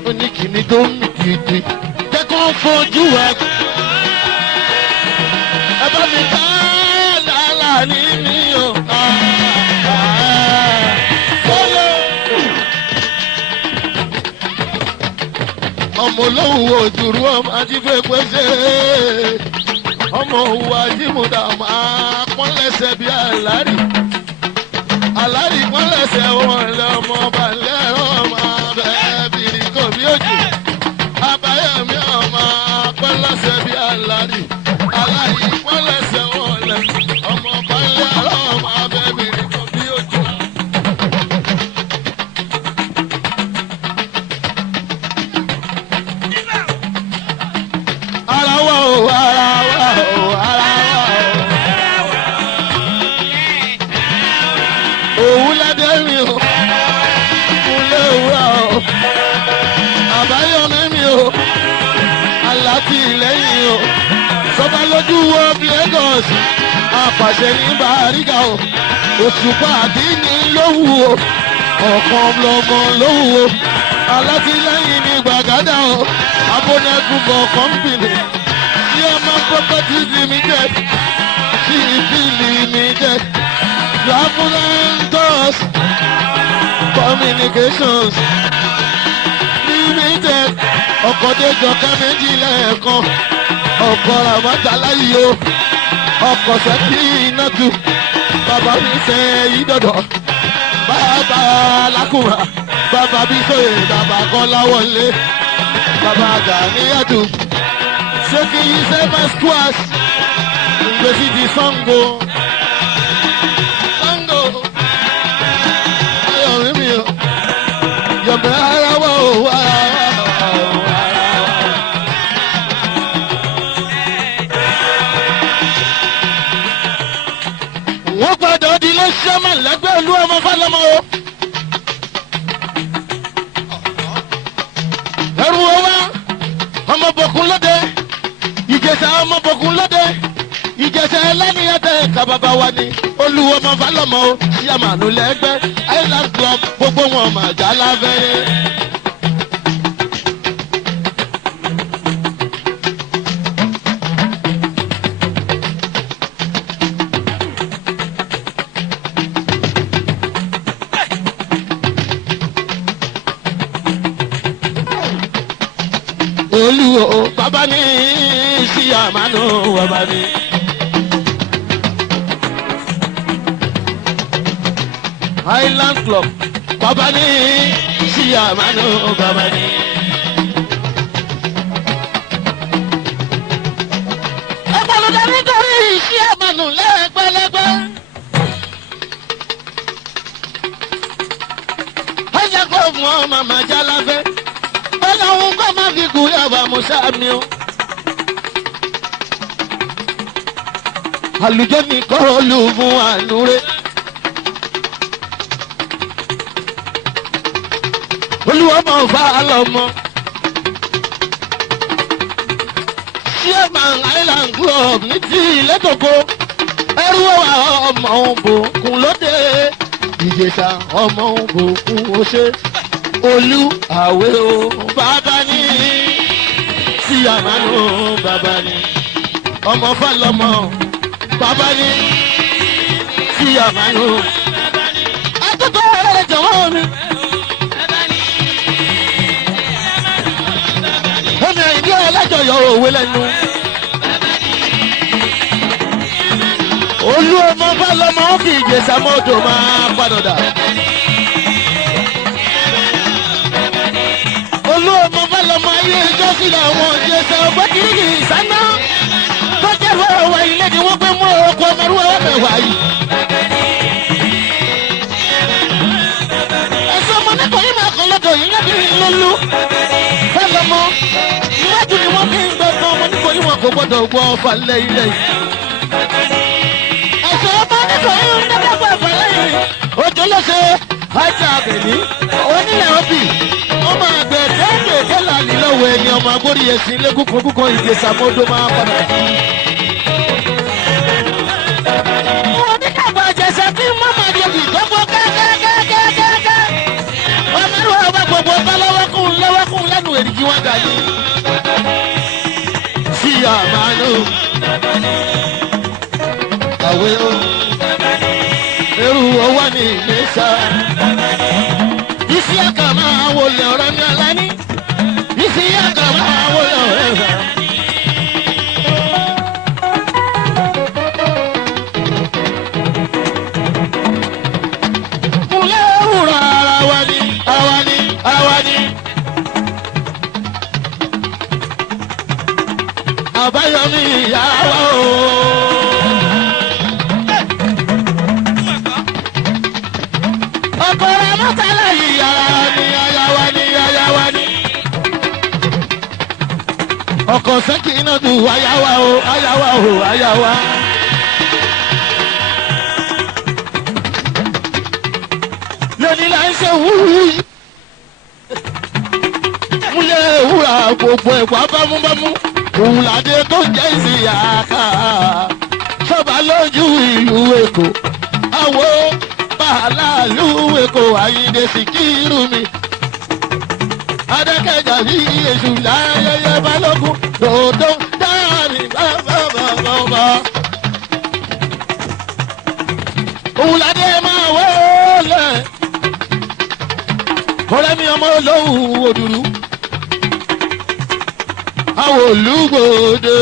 Oníkìní tó ń mì tìtì. Jẹ́ kó fojú wa. Ẹ bá mi ká làálà ní mi o. Ọmọ olówó òjòrú ọmọ ajífẹ́ pẹ́sẹ́ ọmọ òwò ajímúdà máa pọ́n lẹ́sẹ̀ bí àlárì pọ́n lẹ́sẹ̀ wọn lé ọmọ ọba lẹ́rọ ọmọ abẹ́ bìrì kò bí òjò Abáyọ̀mí ọmọ pọ́n lẹ́sẹ̀ bí àlárì pọ́n lẹ́sẹ̀ wọn lé ọmọ ọba lẹ́rọ ọmọ abẹ́ bìrì kò bí òjò. Òwúládé mi o, kúnlé òwúrọ̀ o, Àbáyọ̀mí mi o, alátìlẹ́yìn o, sọ́ba lójú wo Lagos, apàṣẹ ní Bàrígà o, Òṣùpá àdínní lówù o, ọ̀kan lọ́mọ lówù o, alátìlẹ́yìn ní Gbàgádà o, abọ́nẹ́gùnbọ̀ kọ́mpìnì, Chairman Properties Limited, CEP Limited. Travelers Communications Limited Ọ̀kọ̀dé Adéjọkẹ́ méjì lẹ́ẹ̀kan ọkọ̀ Ràmọ́tálá yìí o ọkọ̀ sẹ́kì iná tu bàbá mi fẹ́ yí dọ̀dọ̀ bàbá lákùnmá bàbá bí sóye bàbá Kọ́láwọlé bàbá Gàníyàtù sẹ́kì yìí sẹ́fẹ̀ squash ìgbésí ti Ṣàngó Ṣàngó ayọ̀ mímí o yọ̀bẹ̀ ara wọ̀ o ara wọ̀. wọ́n padà di ilé sẹ́mà lẹ́gbẹ́ olú ọmọ fálọ́mọ o. ẹrù owó ọmọ bòkun lóde ìjẹsà ọmọ bòkun lóde ìjẹsà ẹlẹ́niyàtẹ̀ kábàbà wa ni olú ọmọ fálọ́mọ o síyàmánú lẹ́gbẹ́ Island Club gbogbo wọn mà já láfẹ́rẹ́. olùwò bàbá ní síyàmánú bàbá ní. Island Club bàbá ní síyàmánú bàbá ní. ọ̀pọ̀lọpọ̀ nítorí síyàmánú lẹ́gbẹ̀lẹ́gbẹ̀. ọjà kò fún ọ màmá jálábẹ́ ọlọ́run kọ́ máa fi kú yàrá musa mi o. àlùjọ ní kọ́ọ̀lù fún ànúrẹ́. olúwa máa fa àlọ́mọ. chairman Island Club ní ti ìlẹ́tọ̀kọ́ ẹrú ọmọ òbòkun lóde ìjẹsà ọmọ òbòkun ọṣẹ. olú àwẹ̀ o bàbá ní síyàmánú bàbá ní ọmọ fálọ́mọ bàbá ní síyàmánú. àtúntò ẹ̀rẹ̀ jọ̀wọ́ mi. omi ìdí ọlọ́jọ̀yọ̀ òwe lẹ́nu. olú ọmọ fálọ́mọ fi ìjẹsà mọ́tò máa padà dà. olú ọmọ fálọ́mọ ayé ìjọ sílẹ̀ àwọn ìjẹsẹ̀ ọgbẹ́ kìrìkì sáná tó jẹ́ wẹ́wẹ́ ilé ni wọ́n gbé mú ọkọ̀ ọmọrú ẹ̀wà yìí. ẹ̀sọ́ ọmọ nítorí máa kọ́ lọ́dọ̀ yìí lábí lólú fálọ́mọ iwájú ni wọ́n fi ń gbẹ fún ọmọ nítorí wọn kò gbọ́dọ̀ gbọ́ ọfà lẹ́ ilé yìí. ẹ̀sọ́ ọmọ nítorí ń dẹ́gbẹ́ ọfà lẹ́yìn òjò lọ́sẹ̀ ajá àbẹ̀ní onílẹ̀ òbí ọmọ àgbẹ̀ kéékèèké làlí lọ́wọ́ ẹni ọmọ agbórí ẹ̀sìn lẹ́kùnkùn kúkọ ìgbésà mọ́dọ́ máa padà. wọ́n ní káàbọ̀ àjẹsẹ̀ tí mọ́mọ́ àdìyẹ ìjọba kẹ́kẹ́kẹ́kẹ́kẹ́. ọmọ ìlú ọba gbogbo ọba lọ́wọ́kùn lẹ́nu èrìgì wọn gà ní. síyàmánú àwẹ̀ o ẹrù ọwọ́ ní ìgbésà. Isiaka máa wọlé ọ̀rẹ́ mi Alani. Isiaka máa wọlé ọ̀rẹ́ mi. Múlẹ̀ òwúrọ̀ ara wa ni, àwa ni, àwa ni. Àbáyọ̀mí ìyá wa o. ọkọ̀ Ràmọ́tálá yìí ara ni ayawa ni ayawa ni. ọkọ̀ sẹ́kì iná du ayawa o ayawa o ayawa. lónìí là ń ṣe wúrú yìí. múlẹ̀ wúrà gbogbo ẹ̀kọ́ bámúbámú òwúlàdé tó jẹ́ ìsìyàká sọ́ba lójú ìlú Èkó àwo aláàlú Èkó Àyìndé Síkírù mi. Adékẹ́jà bí èṣù láyẹyẹ balógun dòdò dáàrí bàbàbàbà. Òwúlàdé máa wọlé. Ọ̀rẹ́ mi ọmọ olóhùn òdùrú. àwọn olùgbòde.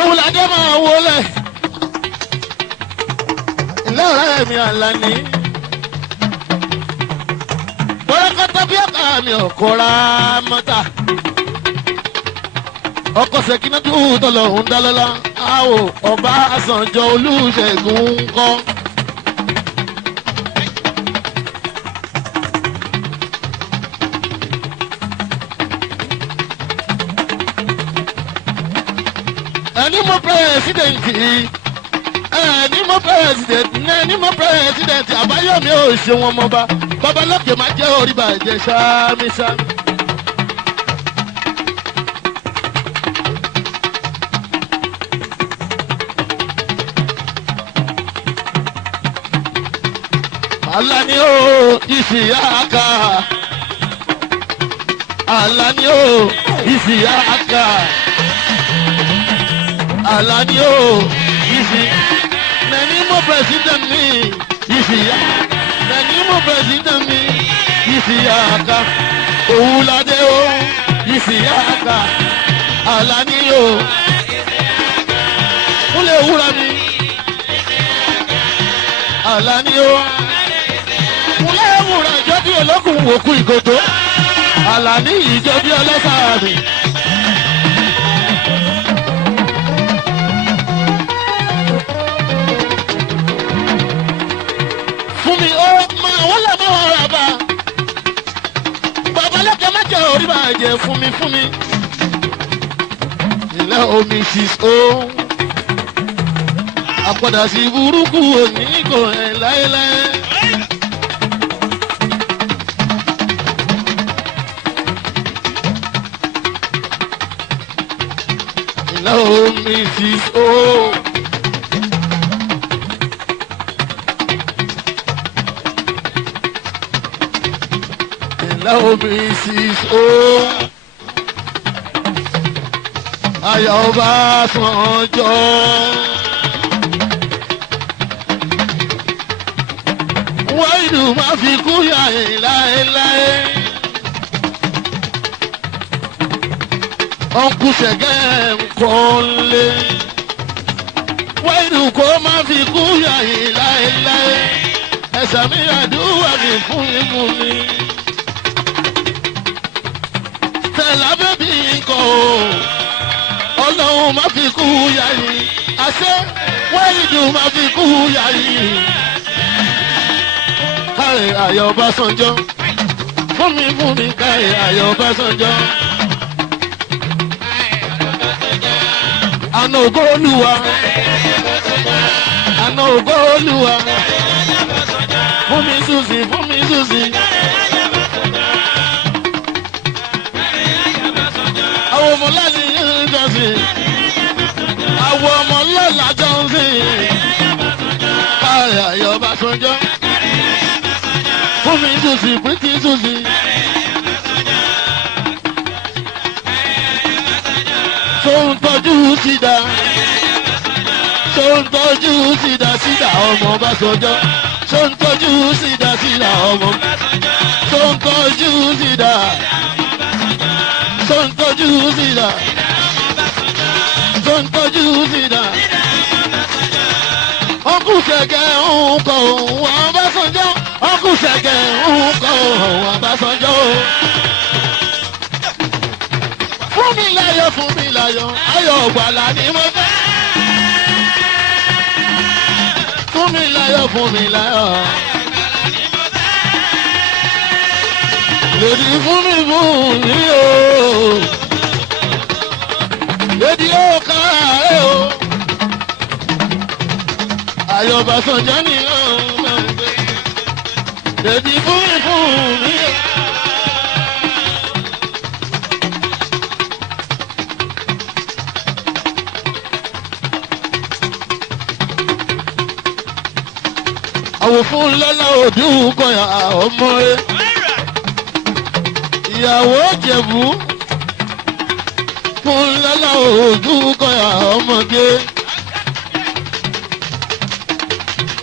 òun làjẹ́ máa wọlé ilé ọ̀rẹ́ mi Àlàní. bọ́lọ́kọ́tọ́ bí ọ̀ka mi ò kóra mọ́ta. ọkọ̀ Ṣẹ̀kínátù tọ̀lọ̀ ń dálọ́lá. àwọ̀ ọba Àsànjọ Olúṣẹ̀gun ń kọ́. ẹni mo pírẹsidẹ̀ntì Àbáyọ̀mí ò ṣe wọn mọba babalókè máa jẹ́ orí bàjẹ́ sáámísá. Àlàní o Ìsìyáàkà, Àlàní o Ìsìyáàkà, Àlàní o Ìsìyáàkà. Nani mo president mi Ìsìyáàkà, nani mo president mi Ìsìyáàkà. Òwúladé o Ìsìyáàkà, Àlàní o Kúnlé Òwúra mi Àlàní o Kúnlé Òwúra ìjọ bí olókùn òkú ìgòtò Àlàní ìjọ bí ọlọ́sàárì. Orí máa jẹ fún mi ilẹ̀ omi ṣìṣ o àpàdà sí burúkú òní kò ẹ̀ láéláé. ilẹ̀ omi ṣìṣ o. Omi ṣìṣ o. Aya Ọbásanjọ́. Wáìdù máa fi kú yàyè láéláé. Ọ̀nkú Ṣẹ̀gẹ́ nǹkan lé. Wáìdù kó máa fi kú yàyè láéláé. Ẹ̀sà mi àdúrà mi fún imú mi. Lábẹ́ bí nǹkan o Ọlọ́run má fi kú yàyí àṣẹ Wáìdù má fi kú yàyí. Káre Àyà Ọbásanjọ́ fún mi káre Àyà Ọbásanjọ́. Àná ògo Olúwa, àná ògo Olúwa fún mi Suzy. Àwọn ọmọ láti jọ́sìn, àwọn ọmọ lọ́la jọ́sìn. Káre Àyà Ọbásanjọ́ fún mi Suzy, pretty Suzy. Tó ń tọ́jú sídà, tó ń tọ́jú sídà ọmọ Ọbásanjọ́. Tó ń tọ́jú sídà ọmọ, tó ń tọ́jú sídà. Tó ń tọ́jú sídà, tó ń tọ́jú sídà. Ọ̀nkú Ṣẹ̀gẹ́ ń kọ òun Ọbásanjọ́, Ọ̀nkú Ṣẹ̀gẹ́ ń kọ òun Ọbásanjọ́. Fún mi láyọ̀, ayọ̀ ògbàlà ni mo fẹ́. Fún mi láyọ̀. Lèdí fún mi o. Lèdí ó káàárẹ̀ o. Àyà Ọbásanjọ́ ni ó máa ń gbé. Lèdí fún mi o. Àwò fún lọ́lá Odùkọ̀yà ọmọ rẹ̀. Ìyàwó Ìjẹ̀bú fún lọ́lá Odùkọ̀yà ọmọge.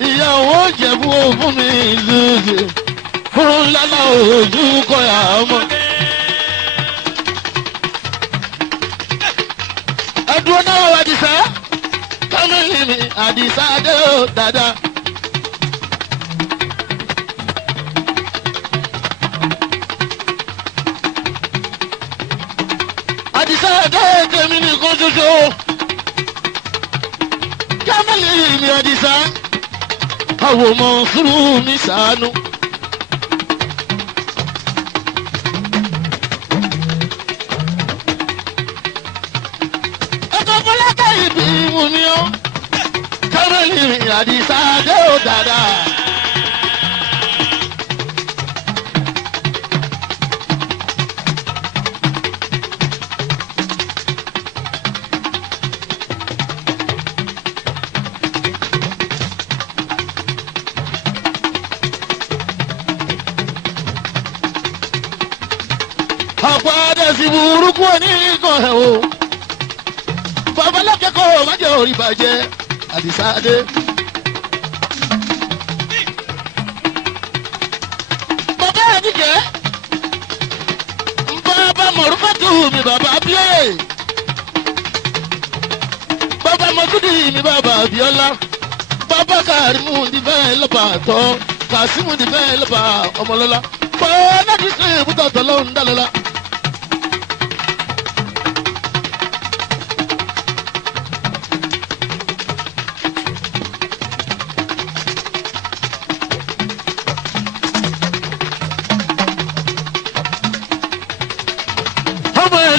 Ìyàwó Ìjẹ̀bú fún mi Suzy fún lálá ojú kọyà ọmọ. ẹdùn náà wà Àdìsá kámẹ́lì mi Àdìsá dé ó dáadáa. Àdìsá dé tèmi nìkan ṣoṣo kámẹ́lì mi Àdìsá àwọn ọmọ sùúrù mi ṣàánú. ibi mu ni ó kámẹ́lì mi Àdìsá dé ó dáadáa. ọ̀pọ̀ adẹ́sí burúkú oníkan ẹ̀ o babalákẹ́kọ̀ọ́ má jẹ́ orí bàjẹ́ Àdìsá dé. bàbá àdìgẹ́ bàbá mọ̀rúfàtù mi bàbá abíọ́yè bàbá mọ́túndì mi bàbá abíọ́lá bàbá kàrímù dìbẹ́ lọ́ba àtọ́ kàsímù dìbẹ́ lọ́ba ọmọlọ́lá bàbá láti sè é bùtọ̀ tọ́lọ́ ń dálọ́lá.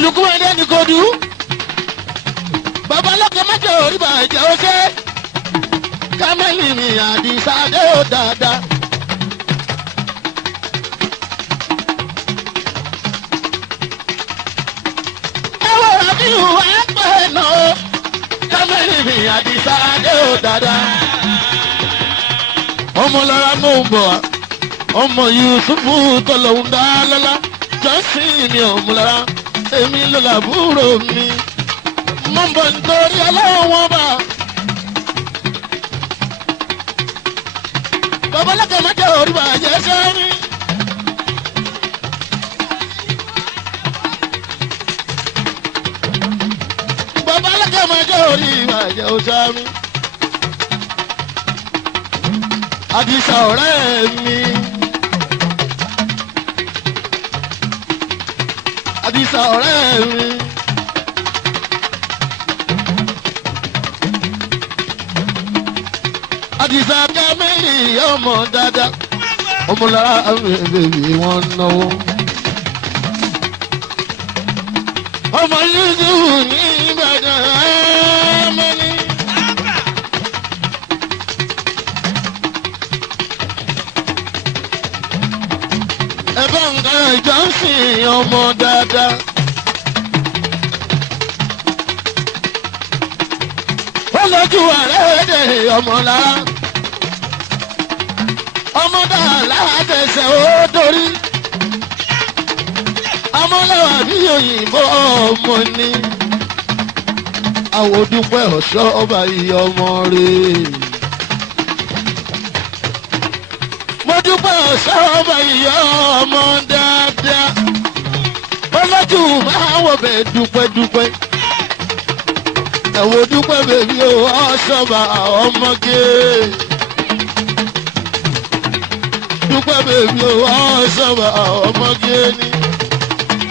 lukuma ẹdẹ ni kò dùn babalọkẹ májọ orí bàjẹ́ ó ṣe kámẹ́lì mi Àdìsá dé ó dáadáa. ẹ wo àbíyù ẹgbẹ́ náà kámẹ́lì mi Àdìsá dé ó dáadáa. ọmọ lára mò ń bọ̀ ọmọ Yusufu tọ́lọ̀ ń dá lọ́lá jọ́sìn ni ọmọ lára èmi ló làbúrò mi mo ń bọ̀ nítorí ọlọ́wọ́n bá. babalákẹ́ má jẹ́ orí bàjẹ́ sẹ́mi. babalákẹ́ má jẹ́ orí bàjẹ́ sẹ́mi. Àdìsá ọ̀rẹ́ mi. Àdìsá ọ̀rẹ́ mi. Àdìsá kámẹ́lì ọmọ dáadáa ọmọlára bèbí wọn náwó. ọmọ Yúsúfù ní Ìbàdàn ẹ̀ẹ́mẹ́ni. ẹ̀bá nǹkan ìjọsìn ọmọ dáadáa. ó lójú àrẹ́dẹ̀ ọmọ lára. ọmọ dáa látẹsẹ̀ ó dorí. ọmọlẹ́wà bí òyìnbó ọmọ ni. àwòdúpẹ́ ọ̀ṣọ́ ọba yìí ọmọ rẹ̀. mo dúpẹ́ ọ̀ṣọ́ ọba yìí ọmọ dáadáa. ọlọ́jú máa wọ̀ bẹ́ẹ̀ dúpẹ́dúpẹ́. ẹ̀wọ̀n dúpẹ́ bèbí o ọ̀ṣọ́ba ọmọge. dúpẹ́ bèbí o ọ̀ṣọ́ba ọmọge ni.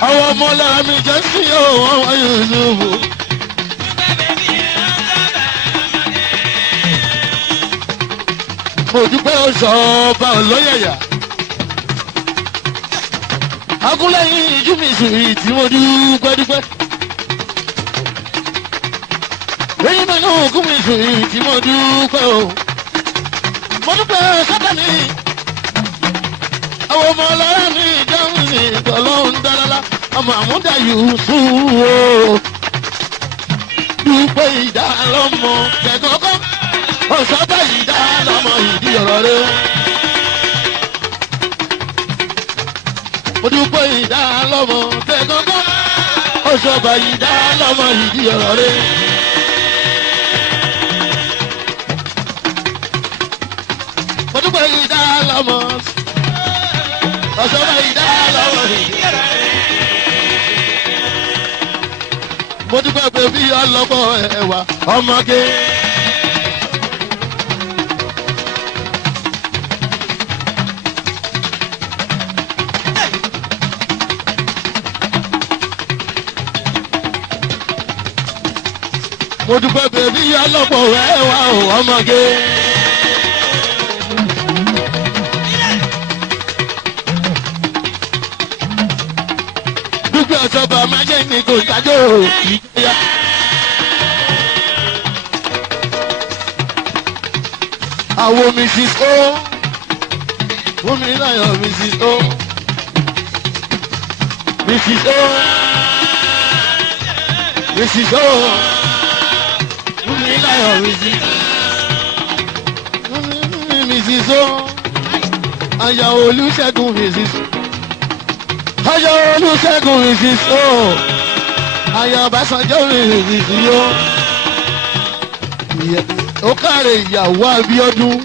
àwọn ọmọ lára mi jẹ́ sí ọmọ Yusufu. mo dúpẹ́ ọ̀ṣọ́ba ọlọ́yàyà. agúnlẹ̀yìn ìjú mi sùn tí mo dúpẹ́dúpẹ́. èyí máa ní òkú mi sùn tí mo dúpẹ́ o. mo dúpẹ́ sátani. àwọn ọmọ ọlọ́run ní ìdáhùn ní ìtọ́lọ́hún dáadáa ọmọ àmúdá Yusufu o. dúpẹ́ ìdálọ́mọ kẹ̀kọ́kọ́ ọ̀sọ́tà ìdálọ́mọ ìdí ọ̀rọ̀ rẹ. mo dúpẹ́ ìdálọ́mọ kẹ̀kọ́kọ́ ọ̀sọ́tà ìdálọ́mọ ìdí ọ̀rọ̀ rẹ. mo dúpẹ́ ìdálọ́mọ sọ́ba ìdá lọ́wọ́ ìdíyẹ. mo dúpẹ́ pé bí ọlọ́gbọ́ ẹ̀wà ọmọge. mo dúpẹ́ pé bí ọlọ́gbọ́ ẹ̀wà ọmọge. dúpẹ́ ọ̀sọ́ba máa jẹ́ ní kò dájọ́ ìjọya. àwo mrs o fúnmi láyọ̀ mrs o mrs o mrs o fúnmi láyọ̀ mrs o aya olùṣègùn mrs aya olùṣègùn mrs o aya ọbásanjọ́ mrs o ó káre ìyàwó Abíọ́dún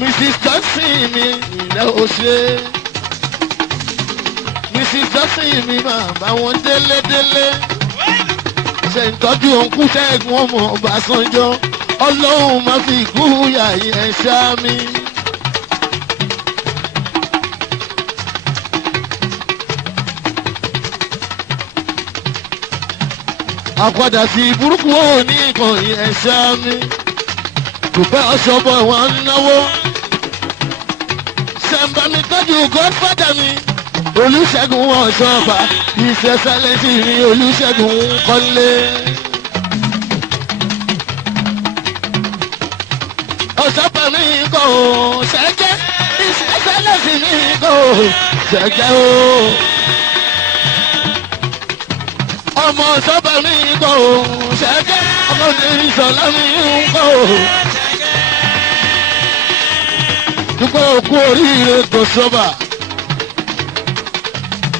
mrs johnson mi ilẹ̀ òṣè mrs johnson mi máa bá wọn délédélé ṣe ń tọ́jú òǹkú Ṣẹ́gun ọmọ Ọbásanjọ́ ọlọ́run máa fi kú yàyí ẹ̀ ṣá mi. àpadà sí burúkú òní ìkànnì ẹ̀ṣá mi dùpẹ́ ọ̀ṣọ́bọ̀ wọn ń náwó ṣẹ̀ǹbàmí tọ́jú godfather mi Olúṣẹ́gun ọ̀ṣọ́ba ìṣẹ̀ṣẹ̀lẹ̀sì mi Olúṣẹ́gun kọ́lé. ọ̀ṣọ́ba mi kò ṣẹ́jẹ́ ìṣẹ̀ṣẹ̀lẹ̀sì mi kò ṣẹ́jẹ́ o. ọmọ sọ́ba mi kò ṣẹ́jẹ́ ọmọ ní sọ́lá mi kò. dúpẹ́ òkú oríire tó sọ́ba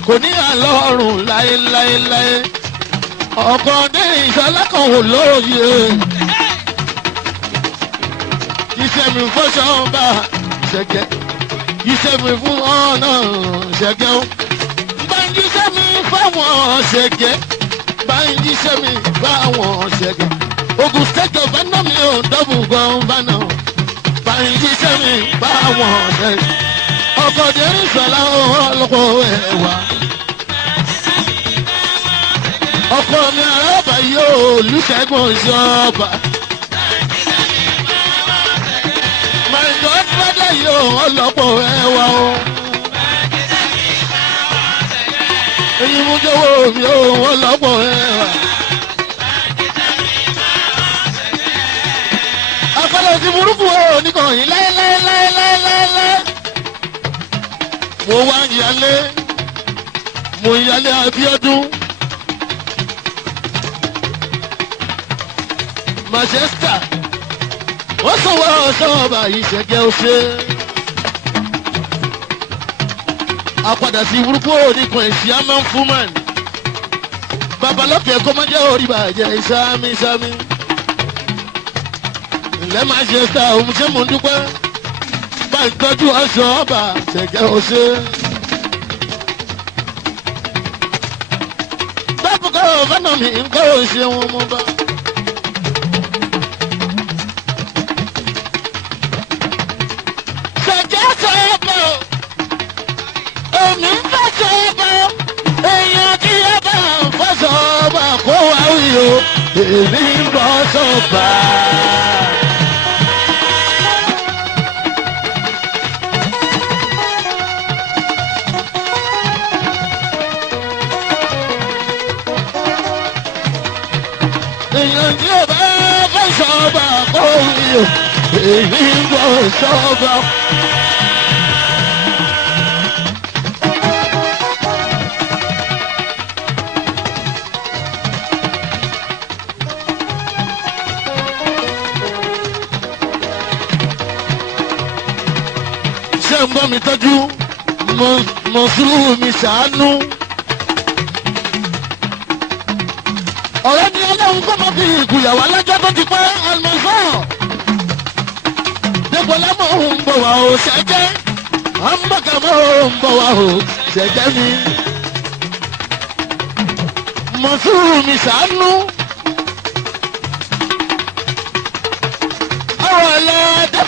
kò ní àlọ́run láéláéláé ọkọ̀ ní ìṣọ́lá kan ò lóye. iṣẹ́ mi fọ́ṣọ́ bá ṣẹ́jẹ́ iṣẹ́ mi fún ọ̀nà ṣẹ́jẹ́ ó bá ń jíṣẹ́ mi fáwọn ṣẹ́jẹ́ báyìí sẹ́mi báwọn ṣẹ̀gẹ̀ Ogun State Governor mi ò dọ́bù gọ́ńbánà báyìí sẹ́mi báwọn ṣẹ̀gẹ̀ ọkọ̀ dẹ́rù sọ̀lá ọlọ́kọ̀ ẹ̀wà ọkọ̀ mi arábà yóò Olúṣẹ́gun Ọ̀ṣọ́ba my godfather yóò ọlọ́kọ̀ ẹ̀wà o. èyí mú jọ̀wọ́ mi ò wọ́n lọ́pọ̀ ẹ̀wà. afẹ́lẹ́ ti burúkú o nìkan yìí láéláéláéláéláé. mo wá yálé mo yálé Abíọ́dún. Manchester wọ́n sọ̀wọ́ ọ̀ṣọ́ba ìṣẹ̀gẹ̀ ọ̀ṣẹ́. àpadà sí burúkú oníkan ẹ̀sìn àmọ́ fúnmán babalọ́kẹ́ ẹ̀kọ́ máa jẹ́ orí bàjẹ́ sámi sámi ǹlẹ́ máa ṣe sá òun ṣé mò ń dúpẹ́ bá ń tọ́jú ọ̀ṣọ́ ọba ṣẹ̀gẹ́ ọ̀ṣẹ́. bẹ́ẹ̀ kọ́ ọ̀fẹ́nà mi nǹkan ò ṣe wọn mọ́ bá. ṣẹ̀gẹ́ sọ ọ́ bọ̀ èmi ń fẹsọ̀ ọba èèyàn kí ẹ bá ń fẹsọ̀ ọba kó wá wí o èmi ń bọ́ sọ̀ba. èèyàn kí ẹ bá fẹsọ̀ ọba kó wí o èmi ń bọ́ sọ̀ba. ṣé ń bọ́ mi tọ́jú mọ̀sùlùmí ṣàánú. ọ̀rẹ́ ni ọlọ́run kọ́ máa fi ìkùyàwó alájọ́ tó ti pẹ́ àlùmọ́sọ́. dẹ́gbọ́n lámọ̀ òun bọ̀ wá o ṣẹ́jẹ́ àmbàkàmọ́ ń bọ̀ wá o ṣẹ̀jẹ̀ mi. Mọ̀súrù mi ṣàánú. Àwọn ọ̀làdẹ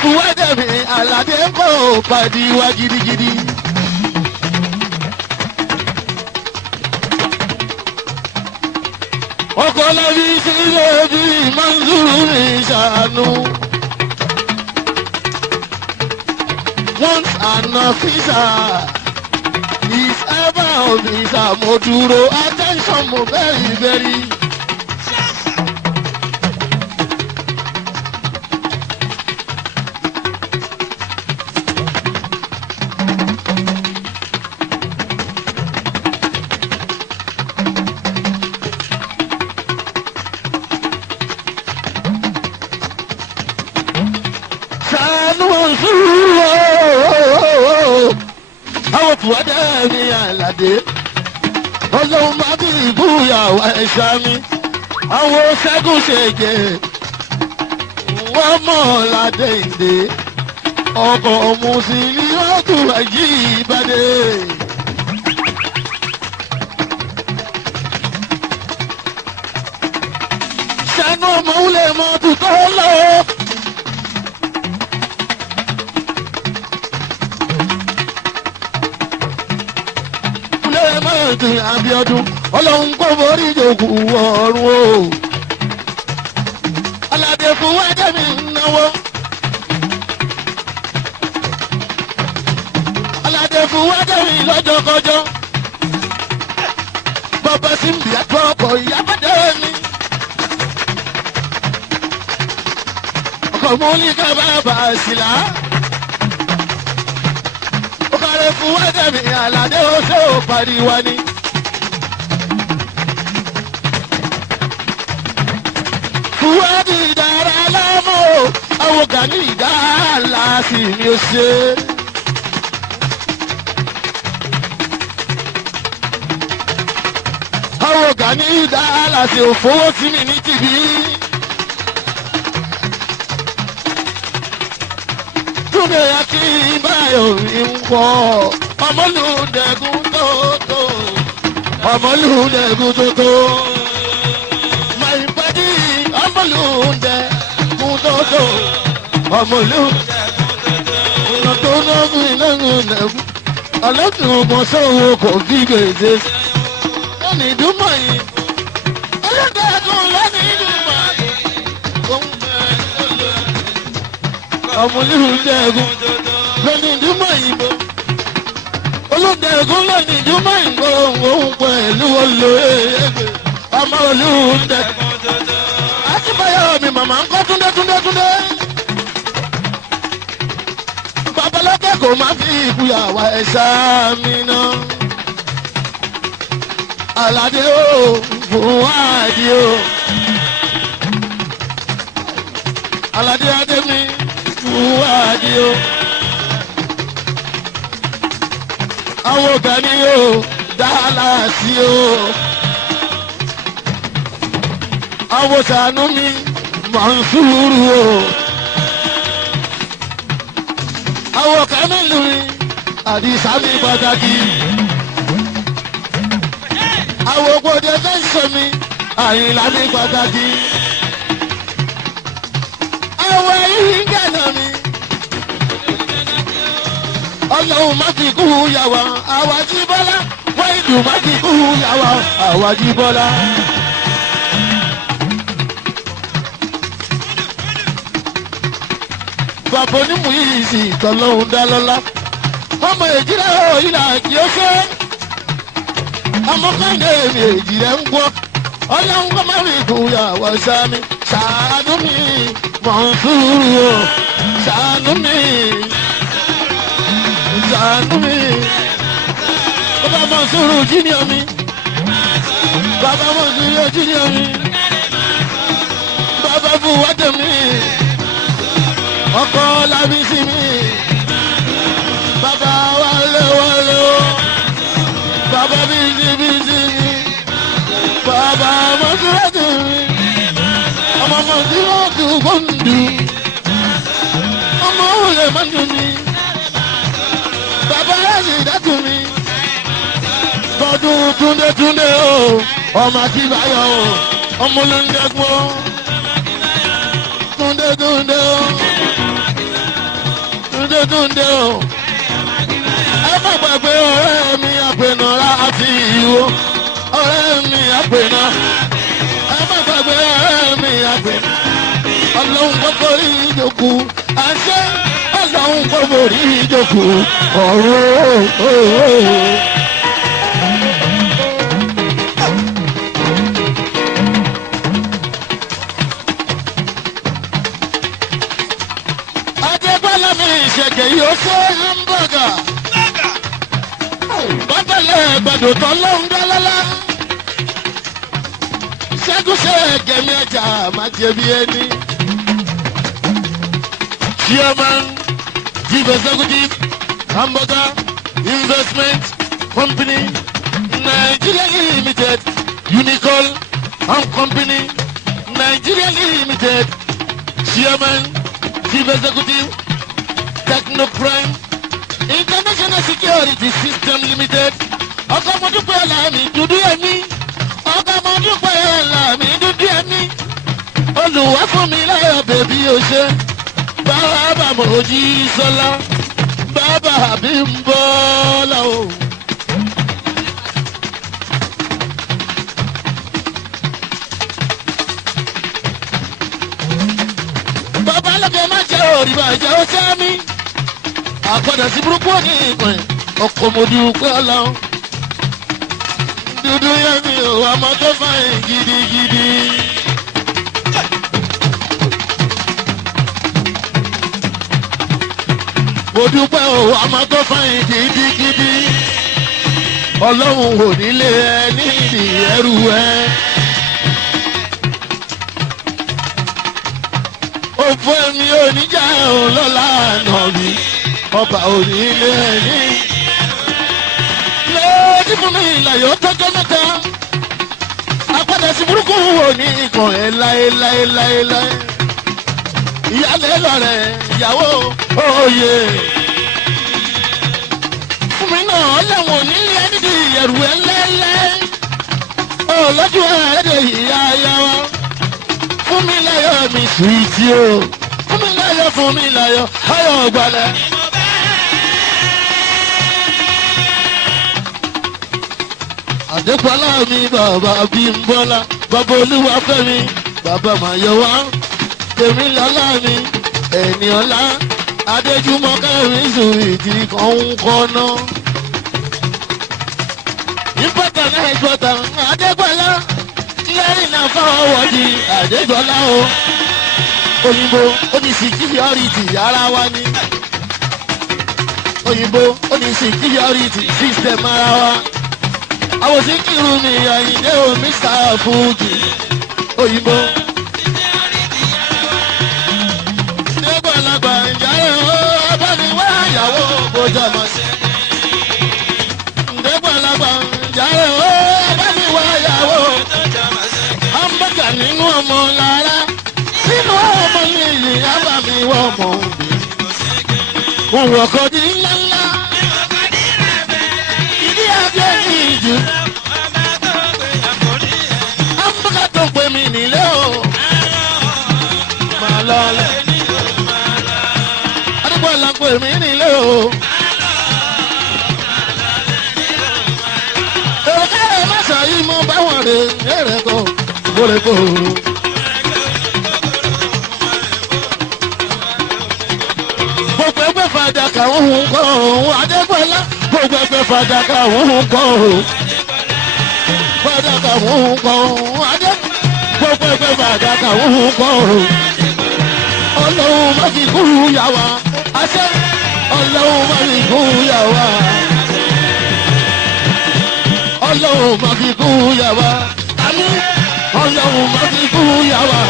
fúwẹ́dẹ̀ mi àlàdé ń kọ́ pàdé wa gidigidi. Ọkọ̀ lábí sílẹ̀ bí Mọ̀súrù mi ṣàánú. Once an officer is ever officer. Mo dúró attention mo very. Àwọn fùwádà mi àlàdé ọlọ́run bá bí ìbúyàwó ẹ̀ṣá mi àwọn ṣẹ́gun ṣèjẹ́ wọ́n mọ̀ ládé ìdè ọkọ̀ mùsùlùmí ọdún àyí ìbàdé. ṣẹ́nu ọmọ wúlẹ̀ mọ́ tutọ́ lọ́wọ́. Abíọ́dún ọlọ́run kò borí ìjòkù ọ̀run o. Aládé fún wájà mi náwó. Aládé fún wájà mi lọ́jọ́kọjọ́. Bàbá sí ń bí àtọ́ ọkọ̀ ìyábọ̀dé mi. Ọkọ̀ mú ní ká bàbá sílá. Ó kàrẹ́ fún wájà mi Aládé ó ṣe ò pariwo ni. Fúwádì ìdára lámọ́ àwọn Gani ìdáàlà sí ni ó ṣe. Àwọn Gani ìdáàlà sí òfowó sí mi ní tìbí. Túnbẹ̀ yá kí báyọ̀ rí ń pọ̀ ọmọlúdẹ̀gùn tó tó ọmọlúdẹ̀gùn tó tó. Ọmọlúndẹ kúndódó ọmọlúndẹ kúndódó lọ́gùn ìlọ́gùn ọlọ́dún ọmọ sọ́wọ́ kò fi gbèsè lọ́nà ìdúmọ̀ yìí ọlọ́dẹ̀ẹ́dùn lọ́nà ìdúmọ̀ ọmọlúndẹ lọ́nà ìdúmọ̀ yìí olùdẹ̀ẹ́gùn lọ́nà ìdúmọ̀ yìí òun pẹ̀lú olóyè ọmọlúndẹ. Báyọ̀ mi màmá ń kọ́ túndé. Babalọ́kẹ́ kò má fi ìbúyàwó ẹ̀ṣá mi náà. Aládé o, Fúwádì o. Aládé adé mi, Fúwádì o. Àwọn Gani o, Dálásì o. Àwọn Ṣàánú mi Mọ̀nsúrù o. Àwọn Kàmílù mi Àdìsá mi pàtàkì. Àwọn Gbòdè fẹ́ǹsọ̀ mi Àyìnlá mi pàtàkì. Àwọn Ìgànnà mi Ọlọ́run má ti kú yàwá àwa Jíbọ́lá wọ́n ìlú má ti kú yàwá àwa Jíbọ́lá. Bàbá onímù yìí sì tọ́lọ́hún dá lọ́lá. Ọmọ èjìlá ìlà kí ó ṣe. Ọmọ kàndé mi èjìlá ń gbọ́. Ọlọ́run kọ́ máa rí ìgbéyàwó sámi. Ṣàánú mi Mọ̀nsúrù o. Ṣàánú mi. Ṣàánú mi. Bàbá Mọ̀nsúrù junior mi. Bàbá Mọ̀nsúrù junior mi. Bàbá Fúwádì mi. Ọkọ Lábísí mi, bàbá wálé o, bàbá bísí mi, bàbá Mọ̀nsúrù mi, ọmọ Mọ̀nsúrù gbòǹdù, ọmọ òwúlẹ̀ mọ́tò túndé túndé o ọmọ akíbáyọ̀ o ọmọ olóńdẹ́gbọ́ túndé túndé o túndé túndé o ẹ má gbàgbé ọ̀rẹ́ mi àpènà láti ìwò ọ̀rẹ́ mi àpènà ẹ má gbàgbé ọ̀rẹ́ mi àpènà ọlọ́run gbogbo rí ìjókòó àṣẹ ọlọ́run gbogbo rí ìjókòó ọ̀rọ̀. Ìṣẹ̀gẹ̀ yóò ṣe hamburger. Bọ́tẹ̀lẹ̀ gbàdọ̀ tán lóhùn dálálá. Ṣẹ́gun ṣe ẹ̀gẹ̀mí ẹja máa jẹ̀bi ẹni. Chairman, Chief Executive, Hamburger Investment Company, Nigeria Limited, Unicol and Company, Nigeria Limited, Chairman, Chief Executive, Technoprime International Security System Limited. Ọkọ̀ mọ́dúpẹ́ ọ̀làmì dúdú ẹ̀mí. Ọkọ̀ mọ́dúpẹ́ ọ̀làmì dúdú ẹ̀mí. Olùwà fún mi láyọ̀ bèbí ọṣẹ. Bàbá Mojí Sọlá. Bàbá Bímbọ́lá o. Bàbá lọ́kẹ́ má jẹ́ òrìbà ìjà ó ṣẹ́ mi. Àpàdà sí burúkú ní ìpín ọkọ̀ mọ̀dú pé ọlọ́run dúdú yẹn mi ò ọmọ tó fàyìn gidigidi. Mo dúpẹ́ ò ọmọ tó fàyìn gidigidi. Ọlọ́run ò nílé ẹ nídìí ẹrù ẹ. Òfò mi ò ní jà ò lọ́la àná mi. Ọba onílé ẹni lójú fún mi ìlàyọ̀ tọ́jọ́ mẹ́ta apádà sí burúkú wò ní ikọ̀ ẹ̀ láéláéláéláé ìyálé lọ́rẹ̀ ìyàwó òye fún mi náà ọlẹ́wọ̀n onílé ẹni di ẹ̀rù ẹ̀ lẹ́lẹ́ ọlọ́jú ẹ̀ẹ́dẹ̀ ìyá ayá wa fún mi láyọ̀ mi sùìtì o fún mi láyọ̀ ayọ̀ ọ̀gbàlẹ̀. Àdékọ́lá mi bàbá Bímbọ́lá bàbá Olúwafẹ́mi bàbá Màyọ̀wá tèmi lọ́lá mi Ẹniọlá Adéjúmọ́ kẹrin sùwìtì kan ń kọ́nà. Ìpọ́tà náà ìpọ́tà Àdékọ́lá lẹ́yìn náà fáwọn wọ̀dí Àdékọ́lá o. Òyìnbó onísìkíyọ́rìtì ara wa ni. Òyìnbó onísìkíyọ́rìtì sísítẹ̀mù ara wa. Àwòsí kírun mi Àyìndé o Mr. Fuji òyìnbó. Dégbàlagbà ìjàre o abániwá ìyàwó bójá máa ṣe. Dégbàlagbà ìjàre o abániwá ìyàwó. Hamburger nínú ọmọ lára nínú ọmọ níyì abámiwá ọmọ òbí. Òun ọkọ̀ di ńláńlá. Ìdí abẹ́ ní ìjù. Hamburger tó pè mí nílé o. Màá lọ lẹ̀. Adébọ̀lá pè mí nílé o. Èrò kẹ́rẹ̀ má ṣàyí mọ́ báwọn rè é kọ́. Bórè kò. Gbogbo ẹgbẹ́ fàdákà ń hun kọ́ òun Adébọ̀lá. Gbogbo ẹgbẹ́ fàdákà ń hun kọ́ òun. Fàdákà ń hun kọ́ òun Adé. Gbogbo ẹgbẹ́ fàdákà ń hun kọ́ òun. Ọlọ́run má fi kú yà wá. Àṣẹ Ọlọ́run má fi kú yà wá. Ọlọ́run má fi kú yà wá. Àmín. Ọlọ́run má fi kú yà wá.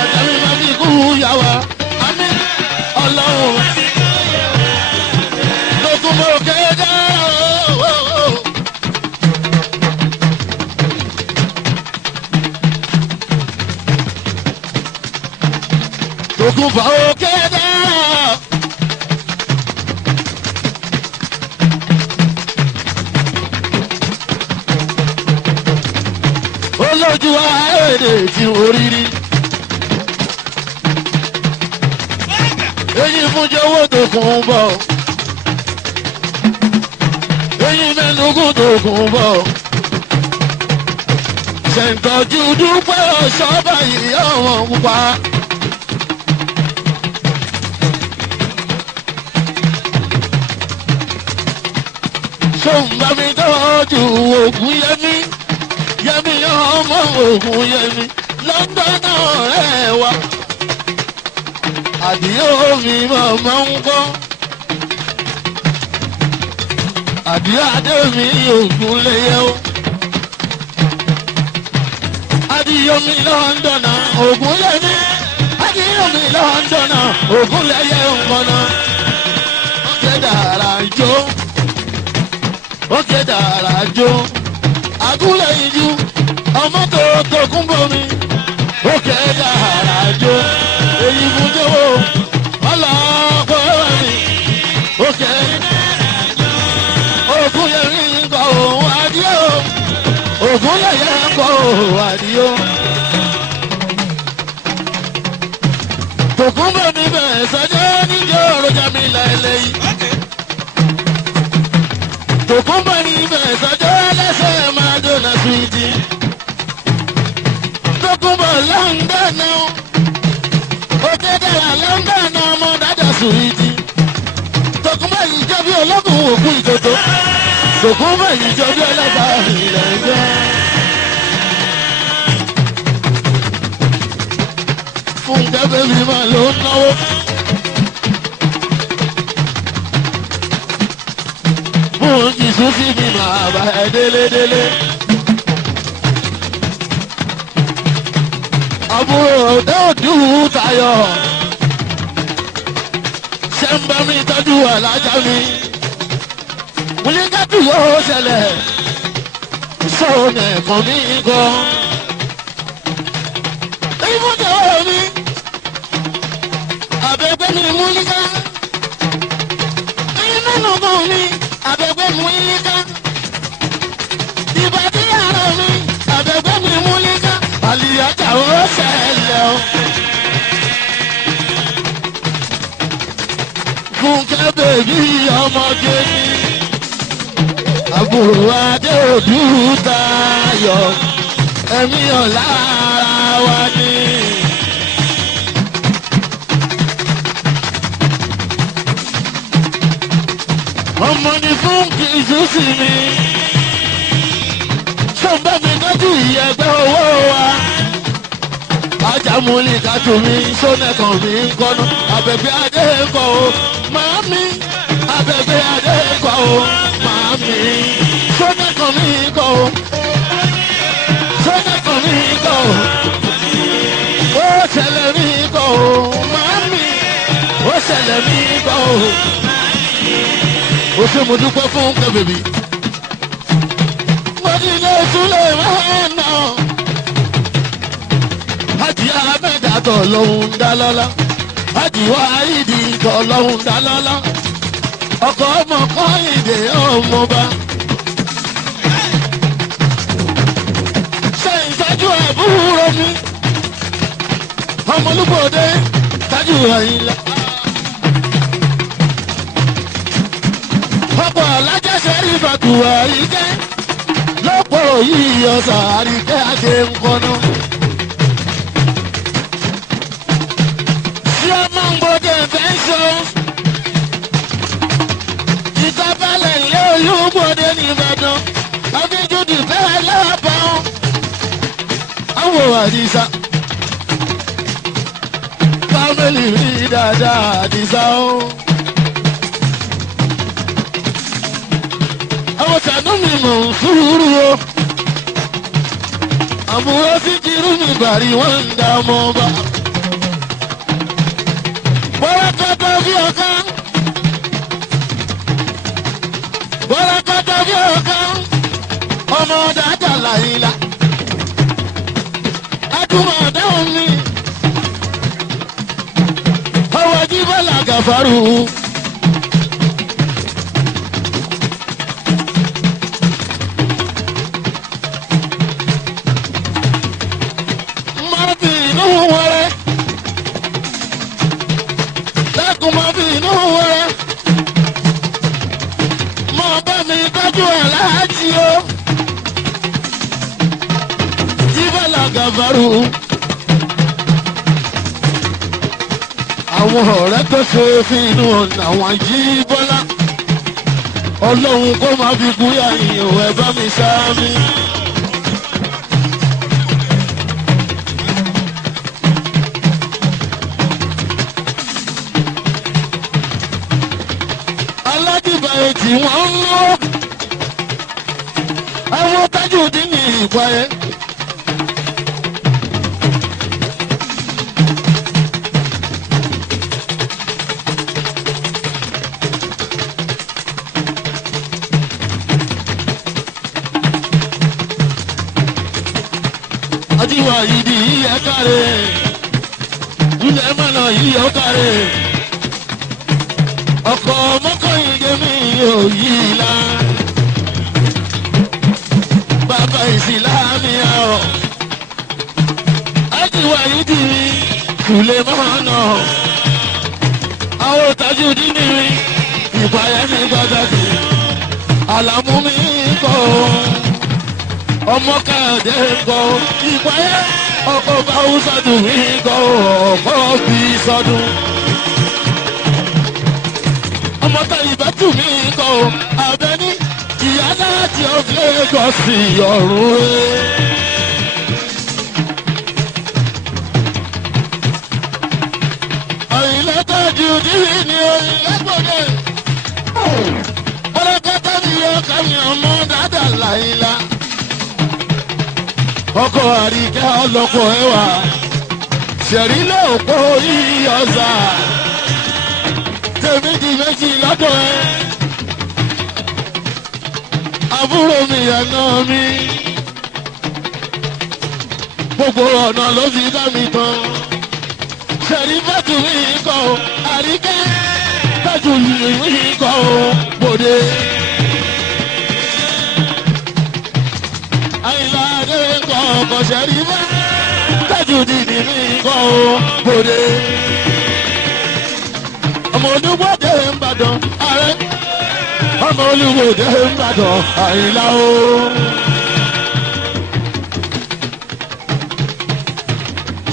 Àjàmí má fi kú yà wá. Àmín. Ọlọ́run lókun mọ́ kéde ooo. Lókun fà ó kéde. lójú ààrẹ tí orí rí. èyí fún jọ̀wọ́ tó kún bọ̀. èyí mẹ́nugún tó kún bọ̀. ṣèǹtọ́jú dúpẹ́ ọ̀ṣọ́ báyìí ọ̀wọ́n pupa. sọ̀nba mi tọ́jú ògùn yẹmi yẹmi ọmọ ògùn yẹmi London ọ̀rẹ́ wa. àdìyó mi mọ̀ ń gbọ́. àdìyó adé mi ògùn léyẹ o. àdìyó mi London ògùn yẹmi. àdìyó mi London ògùn léyẹ ńkọ́nà. ó ṣe dára jó. ó ṣe dára jó. àgúnlẹ̀ ìjú ọmọ tó kún bomi. ó ṣe dára jó. èyí fún jọ̀wọ́ ọlọ́pọ̀ mi. ó ṣe ògùn yẹmi ńkọ́ òun àdìyó. ògùn yẹyẹ ńkọ́ òun àdìyó. tòkún bomi bẹ̀rẹ̀ sọ́jọ́ níjọ́ ọ̀rọ̀jà mi lẹ́lẹ́yìí. tòkúnbọ̀ ní ibẹ̀ sọ́jọ́ ẹlẹ́sẹ̀ máa dóná suwìtì. tòkúnbọ̀ lọ́ńdọ̀nà òkè dára lọ́ńdọ̀nà ọmọ dáadáa suwìtì. tòkúnbọ̀ yìí jẹ́ bí ológun òkú ìdodo. tòkúnbọ̀ yìí jẹ́ bí ọlọ́ba ilẹ̀ ẹgbẹ́. fúnkẹ́ bébí máa ló ń náwó. Jésù sí mi máa bá ẹ délédélé. àbúrò òde òdùn tayọ̀. ṣé ń bá mi tọ́jú alájà mi. múlíkàtù yóò ṣẹlẹ̀. sọ̀rọ̀ nẹ̀kan mi gan. ìfúnjẹ́ mi. àbẹ̀gbẹ́ mi múlíkà. ẹyin mẹ́nu gan mi. àbẹ̀gbẹ́ mú yíká. ìbàdí ara mi. àbẹ̀gbẹ́ mi mú yíká. àlìyájà ó ṣẹlẹ̀ o. fúnkẹ́ bèbí ọmọge ni. àbúrò adé òdú tayọ̀. ẹ̀mí ọ̀la ara wa ni. ọmọ ni fún kìsùsì mi. sọ́nbà mi tọ́jú ìyẹ̀gbẹ́ owó wa. ajámúlì kájú mi sọ́nẹ̀kan mi ń kọ́nu. àbẹ̀bẹ̀ adé kọ́ o màámi. àbẹ̀bẹ̀ adé kọ́ o màámi. sọ́nẹ̀kan mi kọ́ o. sọ́nẹ̀kan mi kọ́ o. ó ṣẹlẹ̀ mi kọ́ o màámi. ó ṣẹlẹ̀ mi kọ́ o. ó ṣe mo dúpẹ́ fún kẹ́bẹ̀bí. mo ti lè túlẹ̀ máa nà. Hájì Ahmeda tọ̀ lọ́hùn dá lọ́lá. Hájì Wáídì tọ̀ lọ́hùn dá lọ́lá. ọkọ̀ ọmọ Kọ́hìndé ọmọba. ṣe ìtọ́jú àbúrò mi. ọmọ Olúbọ̀dé tájú Àyìnlá. ọ̀pọ̀ alájẹsẹ̀ rí fàtúwà ìkẹ́. lọ́pọ̀ yìí ọ̀sà àríkẹ́ àti nkọ́nà. ṣé ọmọ ń gbọ́dọ̀ fẹ́ṣọ́. ìtọ́balẹ̀ ilé Olúbọ̀dé ní Ìbàdàn. abíjúdì bẹ́ẹ̀ lọ́pọ̀. àwọn Àdìsá. fámìlì rí dáadáa Àdìsá o. àwọn tànú mi mọ̀ ń fúrú o. àbúrò tí kiri mi bàrí wọ́n ń da ọmọ ọba. bọ́lá kọ́tọ́ bí ọ̀ká. bọ́lá kọ́tọ́ bí ọ̀ká. ọmọ dáadáa làyìnlá. adúmọ̀ dáhùn mi. ọwọ́ jíbọ́lá Gàfárù. Jafaru. Àwọn ọ̀rẹ́ tó ṣe fi inú ọ̀nà àwọn jí bọ́lá. Ọlọ́run kó máa fi kú yàyìn ò ẹ bá mi sáámi. Aládìbà ètì wọ́n ń lọ. Àwọn Tajudeen ní ìpayẹ. Ajiwa yìí di yíyẹ káre, ilẹ̀ mọ̀nà yíyọ káre, ọkọ̀ mọ́kànlélẹ́ mi ò yí la, bàbá ìsìlámì àrọ̀, Ajiwa yìí di kùlẹ̀ mọ̀nà, àwọn Tajudeen ní ìpàyẹ́ mi gbàgbé, àlàmú mi kọ́. Ọmọ Káyọ̀dé gbọ́ ìpáyé ọkọ̀ bá Húsàdùn mi gbọ́ ọkọ̀ bí sọdún. Ọmọ Tàyìbátù mi gbọ́ Àbẹ́ní ìyá láti ọ̀fẹ́ gọ̀ọ́sì ọ̀run rẹ̀. Àyìnlá Tajudeen ní Oyinlẹ́gbọ̀dẹ̀. Ọlọ́kọ́tà mi yọ kàmí ọmọ dáadáa láyìnlá. Ọkọ̀ Àríkẹ́ ọlọ́pọ̀ ẹwà ṣẹ̀rí lóòpọ̀ ìyọ̀sà tèmi di méjì lọ́dọ̀ ẹ àbúrò mi ẹ̀nà mi gbogbo ọ̀nà ló fi dá mi tán ṣẹ̀rí bẹ́tù mi kọ́ Àríkẹ́ bẹ́tù mi kọ́ gbòde. Àyìnláde kọ́ ọkọ̀ ṣẹ̀rí bá Tajudeen mi kọ́ gbòde. Ọmọ Olúgbòde Ìbàdàn ààrẹ ọmọ Olúgbòde Ìbàdàn Àyìnlá o.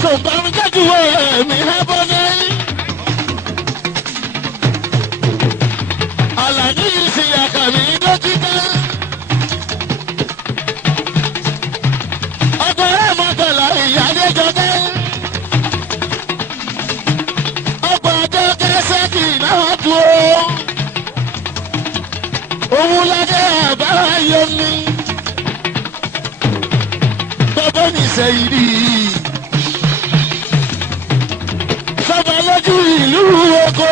Sọ̀bàmí jáde wọ ẹ̀mí ẹ̀bọ́n ní. Àlàní yìí ṣe àkàmì dókítà. Ọgbọ̀nrẹ́ mọ́tòlá ìyáde jọgẹ́. Ọgbọ̀n jọgẹ́ sẹ́kì náà dúró. Òun ládé àbára yọ mí. Bọ́bọ́ nìṣẹ́ yìí rí. Sọ́ba lójú ìlú oko.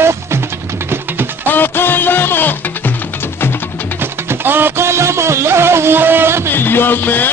Ọ̀kan lọ́mọ lọ́wọ́ mi yọ̀ mẹ́.